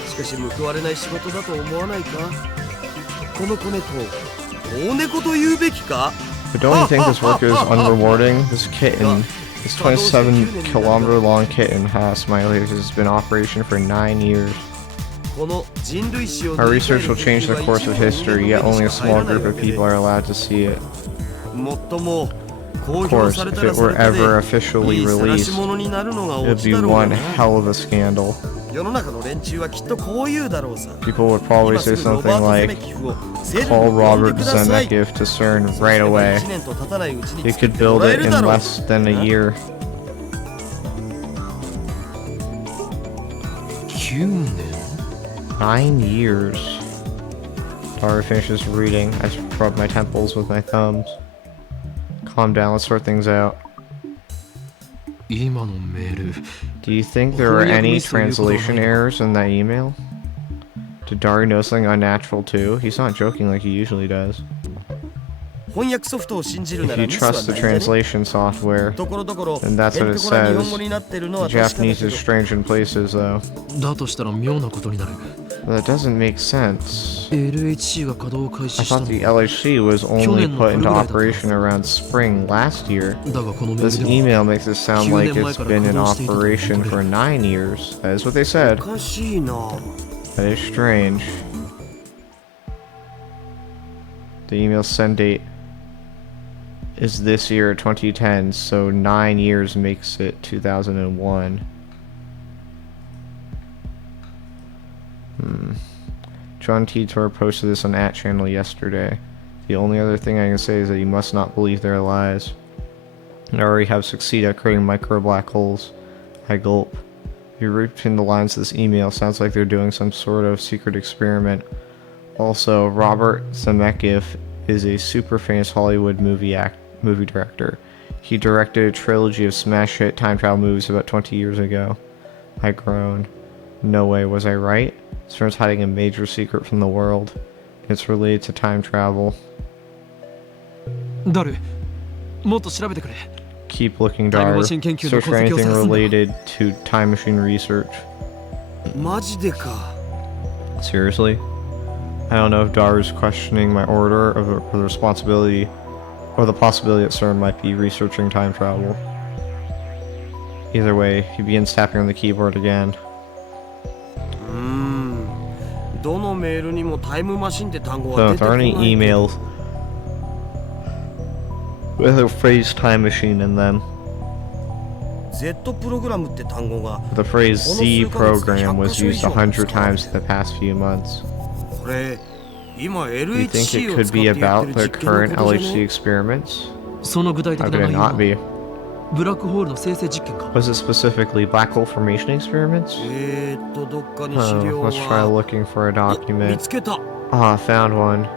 しかし報われない仕事だと思わないか。この子猫、大猫と言うべきか。 But don't you think this work is unrewarding? This kitten, this 27-kilometer long kitten, Smiley, has been in operation for 9 years. この人類史を Our research will change the course of history, yet only a small group of people are allowed to see it. もっとも公 Of 表 course, され if たら it そ were れか ever で officially いい晒 released, し者になるのがオ it チ would だ be ろう one な。 hell of a scandal. 世の中の連中はきっとこう言うだろうさ。 People would probably 今 say すぐロ something バート・ゼ like, メキフをセルに call 呼んで Robert ください。 Zemeckis to CERN right away. 1年と経たないうちに He 作っ could ても build らえ it る in だろう。 less than a year. 急9 years. Dari finishes reading. I just rub my temples with my thumbs. Calm down, let's sort things out. 今のメール Do you think there are any translation errors in that email? Did Dari know something unnatural too? He's not joking like he usually does. 翻訳ソフトを信じるな If ら you ミスは trust the ないんじゃね translation software, ところどころ then that's へ what ん it てこな日 says. 本語になってるのは The 確かだ Japanese けど is strange in places though. だとしたら妙なことになる That doesn't make sense. LHC が稼働を開 I 始した thought の the LHC was only put into operation around spring last year. だがこのメー This ルでは email makes it sound like it's been in operation for 9 years. That is what they お said. かしいな That is strange. The email send date is this year, 2010, so 9 years makes it 2001. John Titor posted this on @channel yesterday. The only other thing I can say is that you must not believe their lies. I already have succeeded at creating micro black holes. I gulp. If you read between the lines of this email, sounds like they're doing some sort of secret experiment. Also, Robert Zemeckis is a super famous Hollywood movie director. He directed a trilogy of smash hit time travel movies about 20 years ago. I groaned. No way, was I right? This firm's hiding a major secret from the world. It's related to time travel. ダルもっと調べてくれ Keep looking, Dar. Search for anything related to time machine research. マジでか Seriously? I don't know if Dar is questioning my order or the responsibility or the possibility that CERN might be researching time travel. Either way, he begins tapping on the keyboard again. どのメールにもタイムマシンって単語 So は if 出て there こ are ない any emails with a phrase time machine in them, Z プログラムって単語が the phrase Z program was used 100 times in the past few months. これ今 Do you think LHC it を could 使っ be てやって about る the 実験の current ことじゃ LHC ね experiments? その具体的 How な could it 内容 not は be? ブラックホールの生成実験か Was it specifically black hole formation experiments? どっかに資 Oh, 料 let's try は looking for a 見 document. つけた Ah, found one.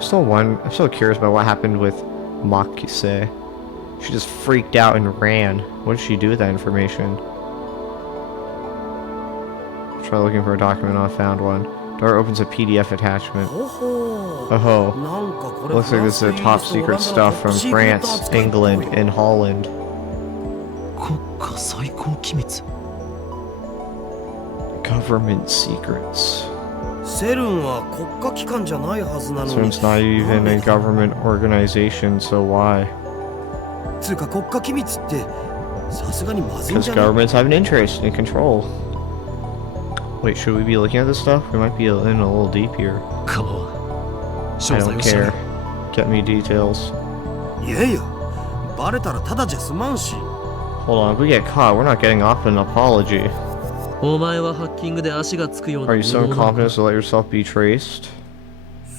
I'm still curious about what happened with Makise. She just freaked out and ran. What did she do with that information? Try looking for a document. I found one. Door opens a PDF attachment. ほほ Oh, なんかこれ looks like this is the top secret stuff from France, England, and Holland. 国家最高機密 Government secrets. セルンは国家機関じゃないはずなの So に it's not even a government organization, so why? つうか国家機密ってさすがにまずいん Because じゃない governments have an interest in control. Wait, should we be looking at this stuff? We might be in a little deep here. かも I 詳細 don't を調べ care. Get me details. いやいやバレたらただじゃ済まんし Hold on, if we get caught, we're not getting off an apology. お前はハッキングで足がつくような Are you so 無能な incompetent to let yourself be traced?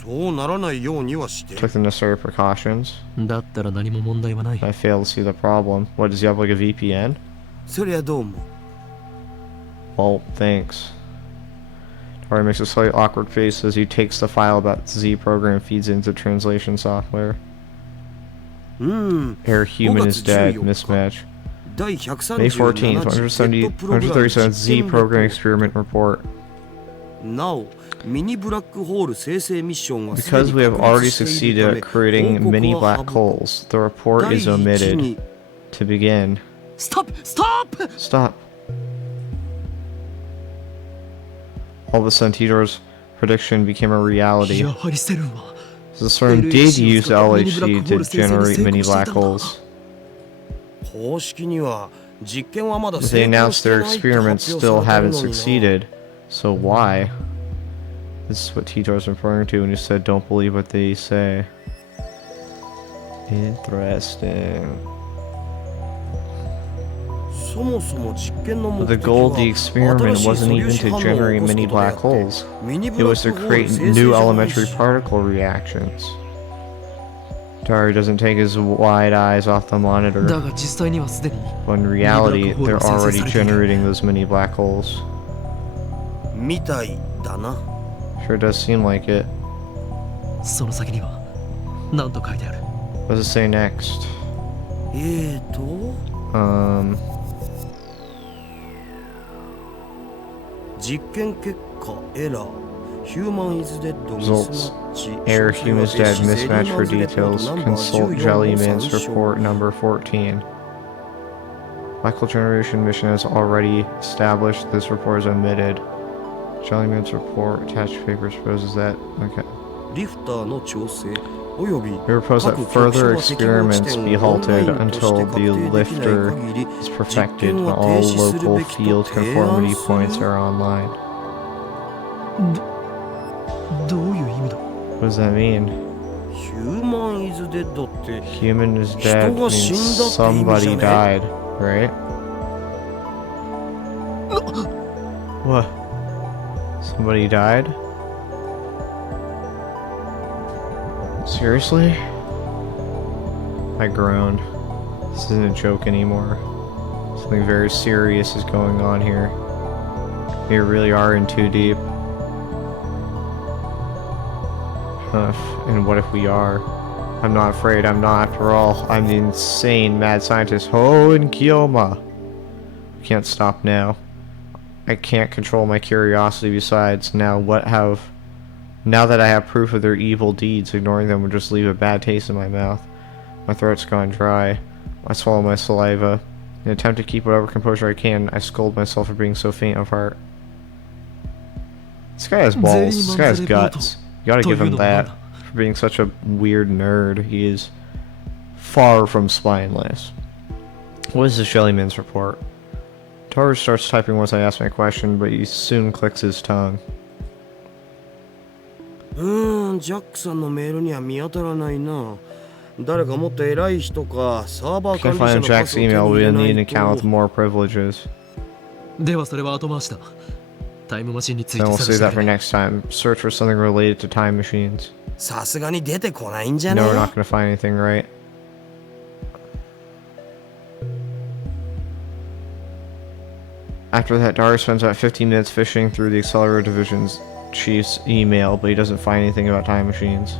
そうならないようにはして Took the necessary precautions. だったら何も問題はない I fail to see the problem. What, does he have like a VPN? そりゃどうも Well, thanks. Tori makes a slightly awkward face as he takes the file about Z program and feeds it into translation software. うん Air human is dead. 5月14日 Mismatch. 第 May 14th, 137 137th Z program experiment report. なおミニブラックホール生成ミッションは Because we have already succeeded at creating mini black holes, the report is omitted. To begin. ストップストップ Stop. All of a sudden, Tidor's prediction became a reality. やはりセルンは The CERN did use LHC to generate mini black holes. 公式には実験はまだ They 成功 announced して their ないって experiments 発表 still されてる haven't のにな succeeded. So why? This is what Tidor's referring to when he said, "Don't believe what they say." Interesting. そもそも実験の目 The 的 goal は of the experiment 新しい wasn't 素粒 even 子 to 反応を generate 起こす mini ことであっ black て holes. ミニ It ブラ was ッ to クホール create 生成 new じゃない elementary し particle reactions. Dari doesn't take his wide eyes off the monitor, だが実際にはすでに but in reality, they're already generating those mini black holes. みたいだな。 Sure does seem like it. その先には何と書いてある？ What does it say next? 実験結果エラー Human is dead Results. mismatch Error, human is dead, mismatch for details. Consult Jellyman's report number 14. Michael generation mission has already established this report is omitted. Jellyman's report attached paper supposes that. Okay. リフターの調整および We propose that further experiments be halted until the lifter is perfected and all local field conformity points are online. どういう意味だ？ What does that mean? Human is dead って Human is dead means somebody died, right? What? Somebody died? Seriously? I groaned. This isn't a joke anymore. Something very serious is going on here. We really are in too deep. And what if we are? I'm not afraid, I'm not. After all, I'm the insane mad scientist Hoen Kiyoma. I can't stop now. I can't control my curiosity. Besides, now that I have proof of their evil deeds, ignoring them would just leave a bad taste in my mouth. My throat's gone dry. I swallow my saliva. In an attempt to keep whatever composure I can, I scold myself for being so faint of heart. This guy has balls. This guy has guts. You gotta give him that. For being such a weird nerd, he is far from spineless. What is the Jellyman's report? Toru starts typing once I ask my question, but he soon clicks his tongue. ジャックさんのメールには見当たらないな。誰かもっと偉い人かサーバー Can't 管理者 find のパ Jack's スを手に email. 入 We れ need な an い account with と。 more privileges. ではそれは後回しだ。タイムマシンについ Then て we'll 探 save して that く for れ。 next time. Search for something related to time machines. さすがに出てこないんじゃね No, we're not gonna find anything, right? After that, Daru spends about 15 minutes fishing through the Accelerator Division's chief's email, but he doesn't find anything about time machines.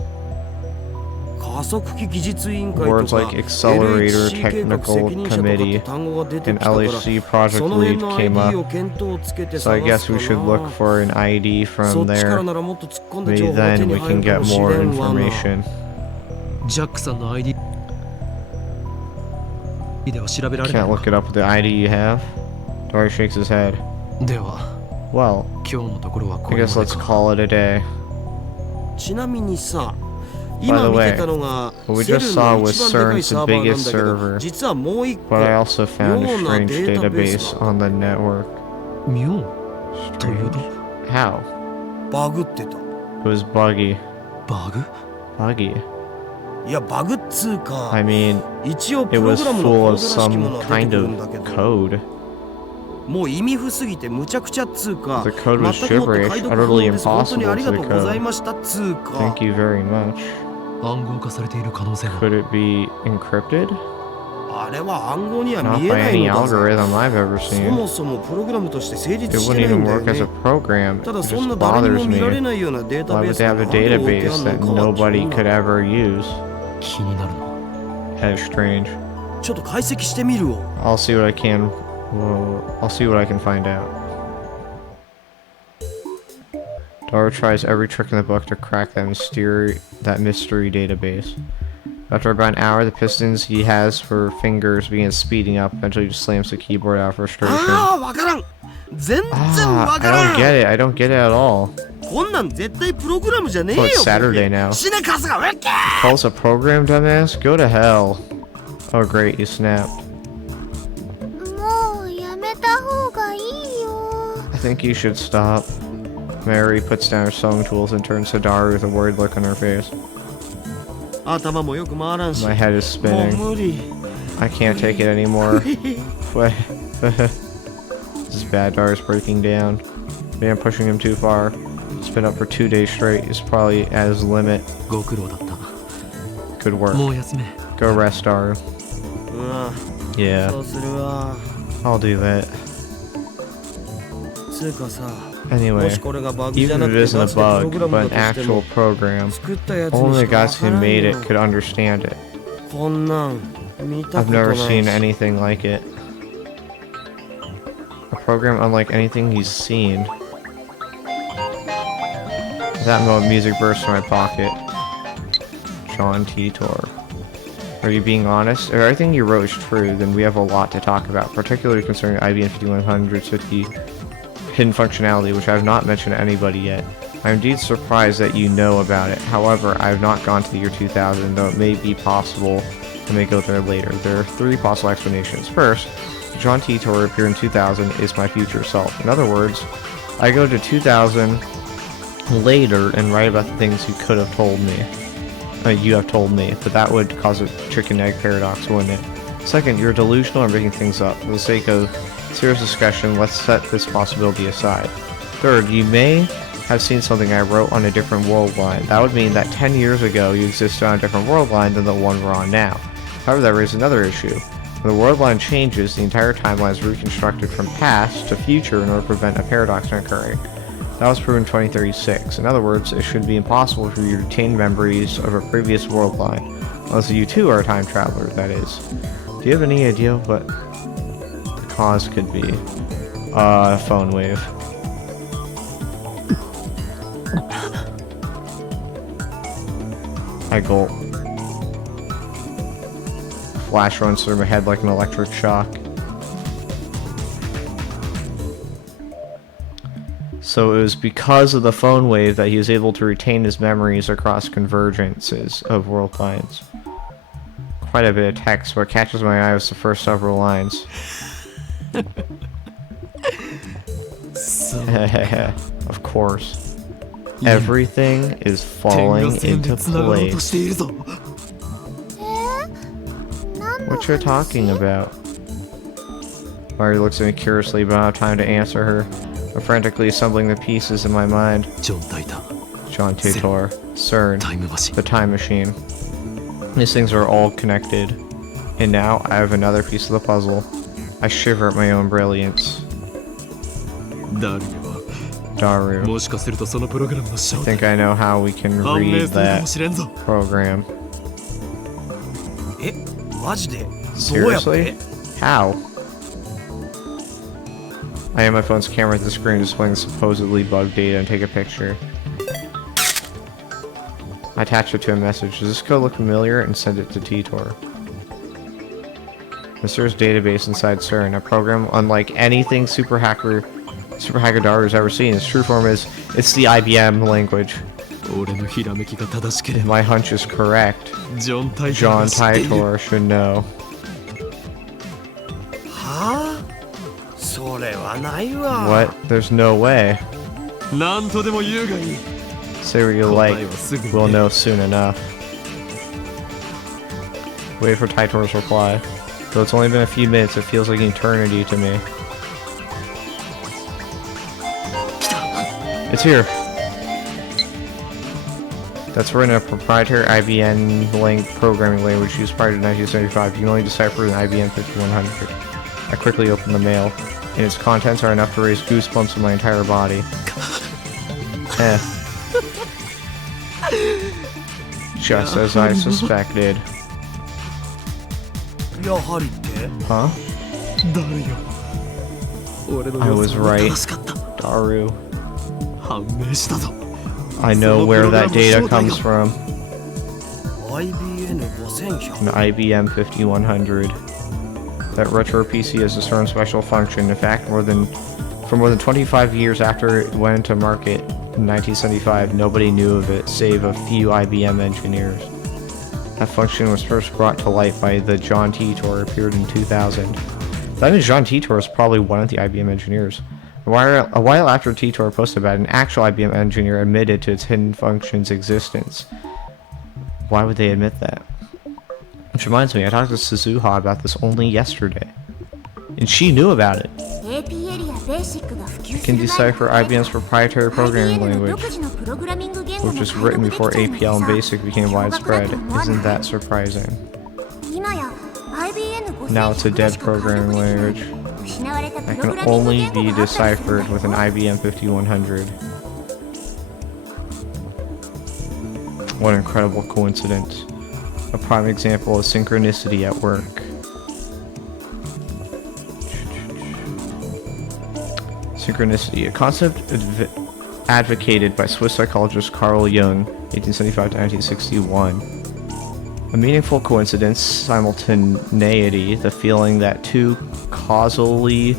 加速器技術委員会と Words か like Accelerator LHC 計画 Technical 責任者とかって Committee 単語が出て and きたから LHC Project その辺 Lead の came ID を up. 見当つけて So I 探 guess す we か should look な for an ID そ from っちから there. ならもっと突っ込んで情 Maybe 報が手 then に we 入 can るか get もし more れんわな information. ジャックさんの ID では調べられない Can't の look か。 it up with the ID you have. Daru shakes his head. では Well, 今日のところはこ I れ guess まで let's か。 call it a day. ちなみにさ By 今 the 見 way, てたのが what we セル just の saw 一 was 番でかい CERN's サーバーなん biggest だけど server. 実はもう一個 But I also found a 妙な strange データベース database が on the network. 妙という Strange? と How? バグってた It was buggy. バグ？ Buggy. いやバグっつうか I mean, 一応 it プロ was グラムのコ full ード of らしきもの some は出て kind くる of んだけど code. もう意味不すぎてむちゃくちゃっつうか The code was 全くもっと解 gibberish, 読不能 utterly です本当にあ impossible り to がとうござい decode. ましたっつうか Thank you very much. 暗号化されている可能性が。 Could it be encrypted? あれは暗号には Not 見え by ない any のだぜ algorithm I've ever そ seen. もそもプログラムとして成 It 立し wouldn't てないん even だよ work as a ね program. た It だそんな just 誰に bothers も見られ me. ないようなデータ Why ベー would ス they が have a 何を置いて database ある that のかは気 nobody にな could る ever use? 気になるの。 That is strange. ちょっと解析してみるわ I'll see what I can. Whoa, I'll see what I can find out. Daru tries every trick in the book to crack that mystery database. After about an hour, the pistons he has for fingers begin speeding up. Eventually, he just slams the keyboard out of frustration. ああわからん全然わ I から don't ん get it. I don't get it at all. こんなん絶対プログラムじゃねえよ Oh, it's Saturday now. 死ねカスがウェッケー Call us a program, dumbass? Go to hell. Oh, great, you snapped. もうやめた方がいいよ I think you should stop. Mary puts down her sewing tools and turns to Daru with a worried look on her face. 頭もよく回らんし My head is もう spinning. 無理 I can't take it anymore. What? This is bad. Daru's breaking down. Maybe I'm pushing him too far. It's been up for 2 days straight. He's probably at his limit. ご苦労だった。 Good work. もう休め。 Go rest, Daru. うわ Yeah, そうするわ I'll do that. つうかさ Anyway, もしこれがバグじゃ even な if く it て isn't ガ a チでプロ bug, グラム but だ an としても actual program, 作ったやつに only し the かわ guys か who らん made よ it could understand it. こんなん見た I've ことな never い seen し anything like it. A program unlike anything he's seen. At that moment, music burst from my pocket. John Titor. Are you being honest? If everything you wrote is true, then we have a lot to talk about, particularly concerning IBM 5100's 50 hidden functionality, which I have not mentioned to anybody yet. I am indeed surprised that you know about it. However, I have not gone to the year 2000, though it may be possible I may go there later. There are 3 possible explanations. First, John Titor appeared in 2000 is my future self. In other words, I go to 2000 later and write about the things you could have told me. You have told me, but that would cause a chicken egg paradox, wouldn't it? Second, you're delusional or making things up. For the sake of serious discussion, let's set this possibility aside. Third, you may have seen something I wrote on a different world line. That would mean that 10 years ago you existed on a different world line than the one we're on now. However, that raises another issue. When the world line changes, the entire timeline is reconstructed from past to future in order to prevent a paradox from occurring. That was proven in 2036. In other words, it should be impossible for you to retain memories of a previous world line. Unless you too are a time traveler, that is. Do you have any idea what the cause could be? Phone wave. I gulp. Flash runs through my head like an electric shock. So it was because of the phone wave that he was able to retain his memories across convergences of world lines. Quite a bit of text. What catches my eye was the first several lines. Of course. Everything is falling into place. What you're talking about? Mari looks at me curiously, but I don't have time to answer her. I'm frantically assembling the pieces in my mind. John Titor, CERN, the time machine. These things are all connected. And now I have another piece of the puzzle. I shiver at my own brilliance. Daru. I think I know how we can read that program. マジで Seriously? How? I aim my phone's camera at the screen, displaying the supposedly bugged data, and take a picture. I attach it to a message. Does this code look familiar? And send it to Titor. The Mysterious database inside CERN, a program unlike anything Super Hacker Daru has ever seen. Its true form is, it's the IBM language. My hunch is correct. John Titor should know. はあそれはないわ What? There's no way. Say what you like. We'll know soon enough. Wait for Titor's reply. Though it's only been a few minutes, it feels like an eternity to me. It's here. That's written in a proprietary IBM programming language used prior to 1975. You can only decipher an IBM 5100. I quickly open the mail, and its contents are enough to raise goosebumps in my entire body. Just as I suspected. やはりって Huh? I was right. Daru. I know where that data comes from. IBM 5100 An IBM 5100. That retro PC has a certain special function. In fact, for more than 25 years after it went into market in 1975, nobody knew of it, save a few IBM engineers. That function was first brought to light by the John Titor, appeared in 2000. That means John Titor is probably one of the IBM engineers. A while after Titor posted about it, an actual IBM engineer admitted to its hidden function's existence. Why would they admit that? Which reminds me, I talked to Suzuha about this only yesterday. And she knew about it. It can decipher IBM's proprietary programming language, which was written before APL and BASIC became widespread. Isn't that surprising? Now it's a dead programming language. that can only be deciphered with an IBM 5100. What an incredible coincidence. A prime example of synchronicity at work. Synchronicity, a concept advocated by Swiss psychologist Carl Jung, 1875 to 1961. A meaningful coincidence, simultaneity, the feeling that two causally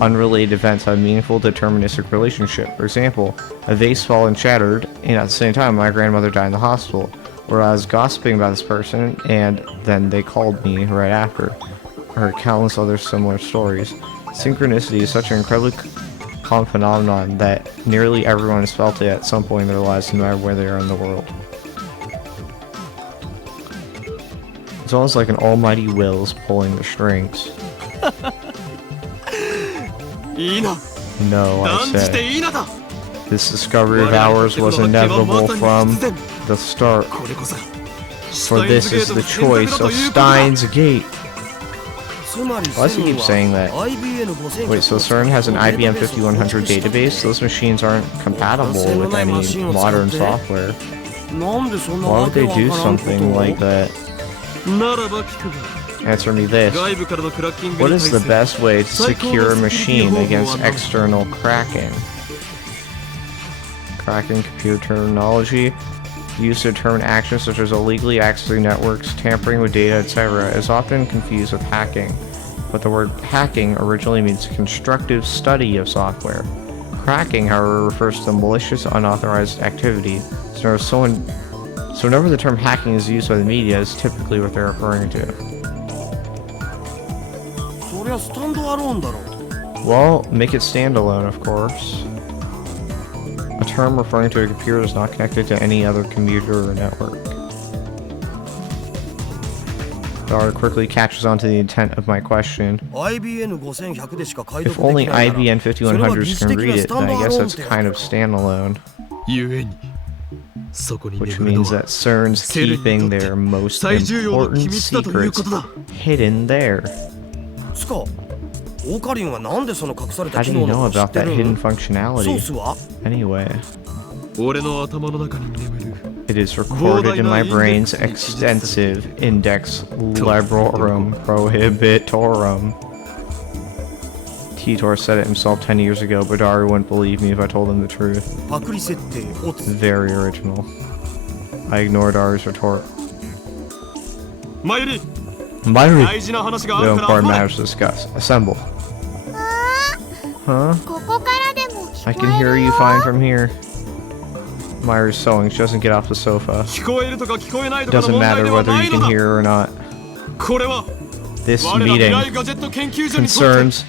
unrelated events have a meaningful deterministic relationship. For example, a vase fell and shattered, and at the same time my grandmother died in the hospital, where I was gossiping about this person, and then they called me right after. I heard countless other similar stories. Synchronicity is such an incredibly common phenomenon that nearly everyone has felt it at some point in their lives, no matter where they are in the world. It's almost like an almighty will is pulling the strings. No, I said. This discovery of ours was inevitable from the start. For this is the choice of Steins Gate. Why does he keep saying that? Wait, so CERN has an IBM 5100 database? Those machines aren't compatible with any modern software. Why would they do something like that? Answer me this. What is the best way to secure a machine against external cracking? Cracking computer terminology used to determine actions such as illegally accessing networks, tampering with data, etc. is often confused with hacking. But the word hacking originally means constructive study of software. Cracking, however, refers to malicious, unauthorized activity. So whenever the term hacking is used by the media, is typically what they're referring to. Well, make it standalone, of course. A term referring to a computer is not connected to any other computer or network. The article quickly catches on to the intent of my question. If only IBM 5100s can read it, then I guess that's kind of standalone. Which means that CERN's keeping their most important secrets hidden there. How do you know about that hidden functionality? Anyway, it is recorded in my brain's extensive index librorum prohibitorum. Titor said it himself 10 years ago, but Dari wouldn't believe me if I told him the truth. Very original. I ignored Dari's retort. Mayuri! We have important matters to discuss. Assemble. Huh? I can hear you fine from here. Mayuri's sewing. She doesn't get off the sofa. Doesn't matter whether you can hear her or not. This meeting concerns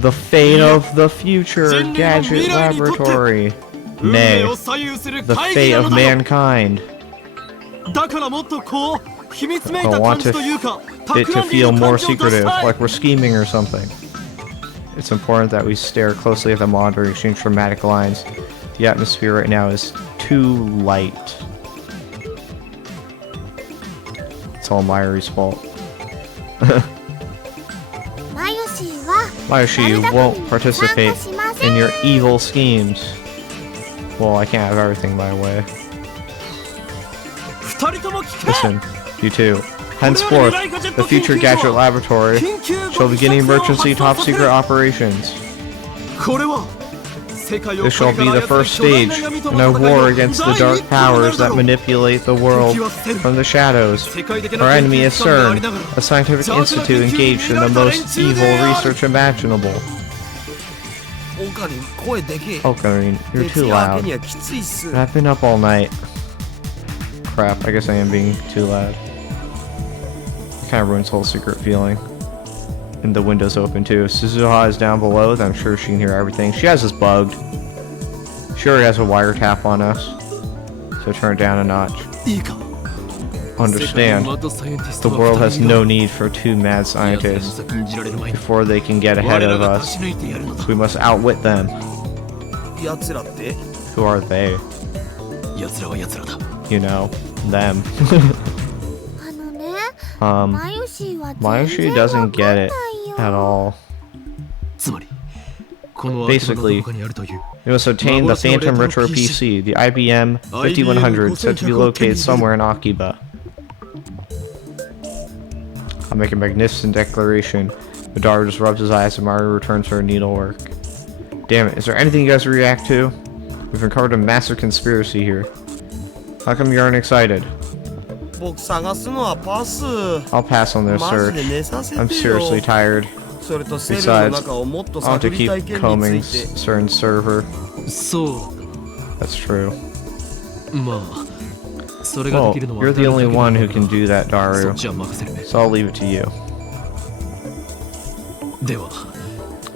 the fate of the future gadget laboratory. Nay, the fate of mankind. I want it to feel more secretive, like we're scheming or something. It's important that we stare closely at the monitor, exchange dramatic lines. The atmosphere right now is too light. It's all Mayuri's fault. Mayushi won't participate in your evil schemes. Well, I can't have everything my way. Listen, you two. Henceforth, the future gadget laboratory shall begin emergency top-secret operations. This shall be the first stage in a war against the dark powers that manipulate the world from the shadows. Our enemy is CERN, a scientific institute engaged in the most evil research imaginable. Ocarine, you're too loud. I've been up all night. Crap, I guess I am being too loud. It kind of ruins the whole secret feeling. And the window's open too. If Suzuha is down below, then I'm sure she can hear everything. She has us bugged. She already has a wiretap on us. So turn it down a notch. Understand, the world has no need for two mad scientists. Before they can get ahead of us, we must outwit them. Who are they? You know, them. Mayushi doesn't get it at all. この秋葉のど Basically, こかにあるという you must obtain the Phantom Retro PC, the IBM 5100, said to be located somewhere in Akiba. I'll make a magnificent declaration. Madara just rubs his eyes and Mario returns to her needlework. Damn it, is there anything you guys react to? We've uncovered a massive conspiracy here. How come you aren't excited? 僕探すのはパス。 I'll pass on this マジで search. 寝させてよ。 I'm seriously tired. それとセルの Besides, 中をもっと I'll have 探 to り keep たい件 combing について。 certain server. そう That's true. まあそれがで Well, きるのは you're the only one who can do that, そ Daru. っちは任せる So I'll leave it to you. では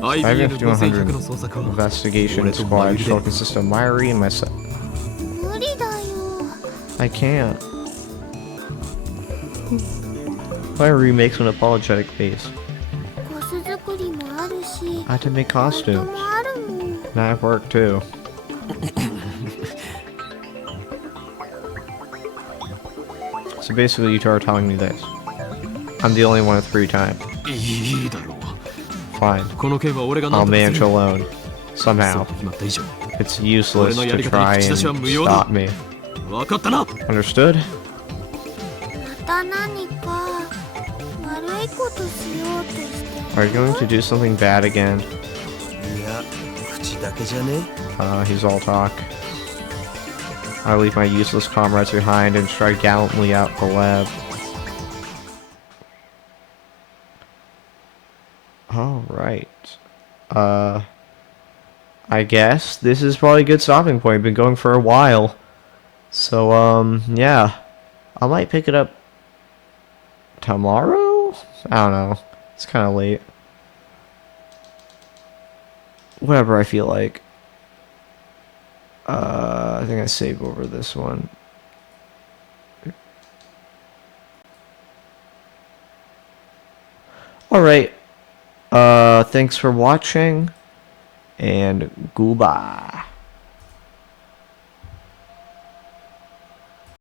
IBM IBM5100 の捜索は Investigation squad shall consist of Myri and myself. 無理だよ。 I can't. Myri makes an apologetic face. コス作りもあるし、 I had to make バイト costumes. もあるもん。 And I have work too. So basically, you two are telling me this. I'm the only one with free time. いいだろう Fine. この件は俺が何 I'll とかす manage る alone. そう Somehow. と決まった以上 It's useless to try and stop me. 分かったな Understood? また何か悪いことしようとしてる。 Are you going to do something bad again? いや、口だけじゃね。 He's all talk. I leave my useless comrades behind and stride gallantly out the lab. Alright. I guess this is probably a good stopping point. Been going for a while. So, yeah. I might pick it up tomorrow? I don't know. It's kind of late. Whatever I feel like. I think I save over this one. Alright. Thanks for watching. And goodbye.